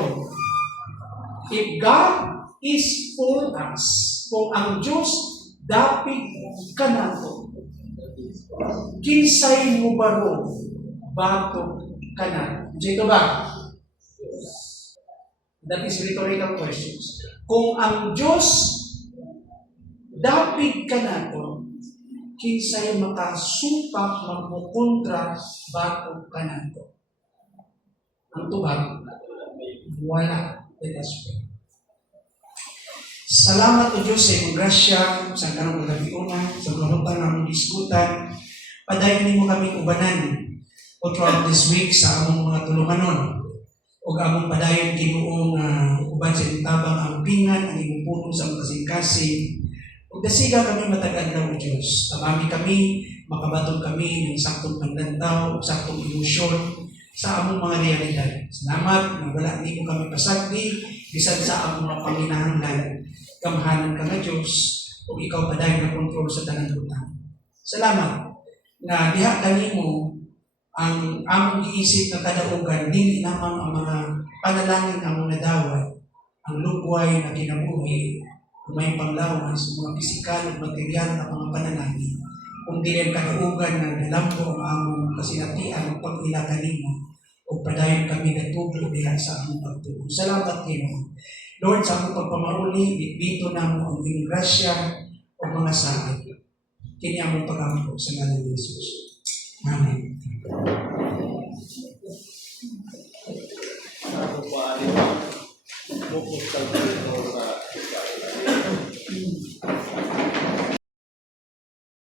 if God is for us, kung ang Diyos dapit ka nato, kinsay mo baro bato ka na? Ito ba? That is rhetorical questions. Kung ang Diyos dapit ka nato, kinsay makasupak magmukontra bato ka nato? Ang tubag, wala. Let us pray. Salamat o Diyos sa iyong grasya, sa kanong pagkabiunan, sa kanutan ng aming diskutan. Padayon mo kami ubanan o throughout this week sa among mga tulunganon. O among padayon Ginoong uban sa intabang ang pingan, ang imong puno sa mga kasing-kasing. O dasiga kami matagal na o Diyos. Tamami kami, makabatong kami ng saktong paglantaw, saktong emosyon, sa among mga realidad. Salamat na wala ni mo kami pasagdi, bisan sa among mga panginahanglan. Kamahanan ka na Diyos, o ikaw pa dahil na kontrol sa tanang utang. Salamat na diha kanimo ang among giisip na kadaugan, dili lamang ang mga panalangin among nadawat, ang lugway na kinabuhi, may panglawan sa mga pisikal at material na mga panalangin, kung di ang kadaugan na nilampo ang among kasinatian o pag-ilakan nimo, o padayon kami natubo diha sa among pagtuo. Salamat Ginoo. Lord, sa among pagpamauli, bitbito na mo ang inyong grasya o mga saad. Kini among pagampo sa ngalan ni Jesus.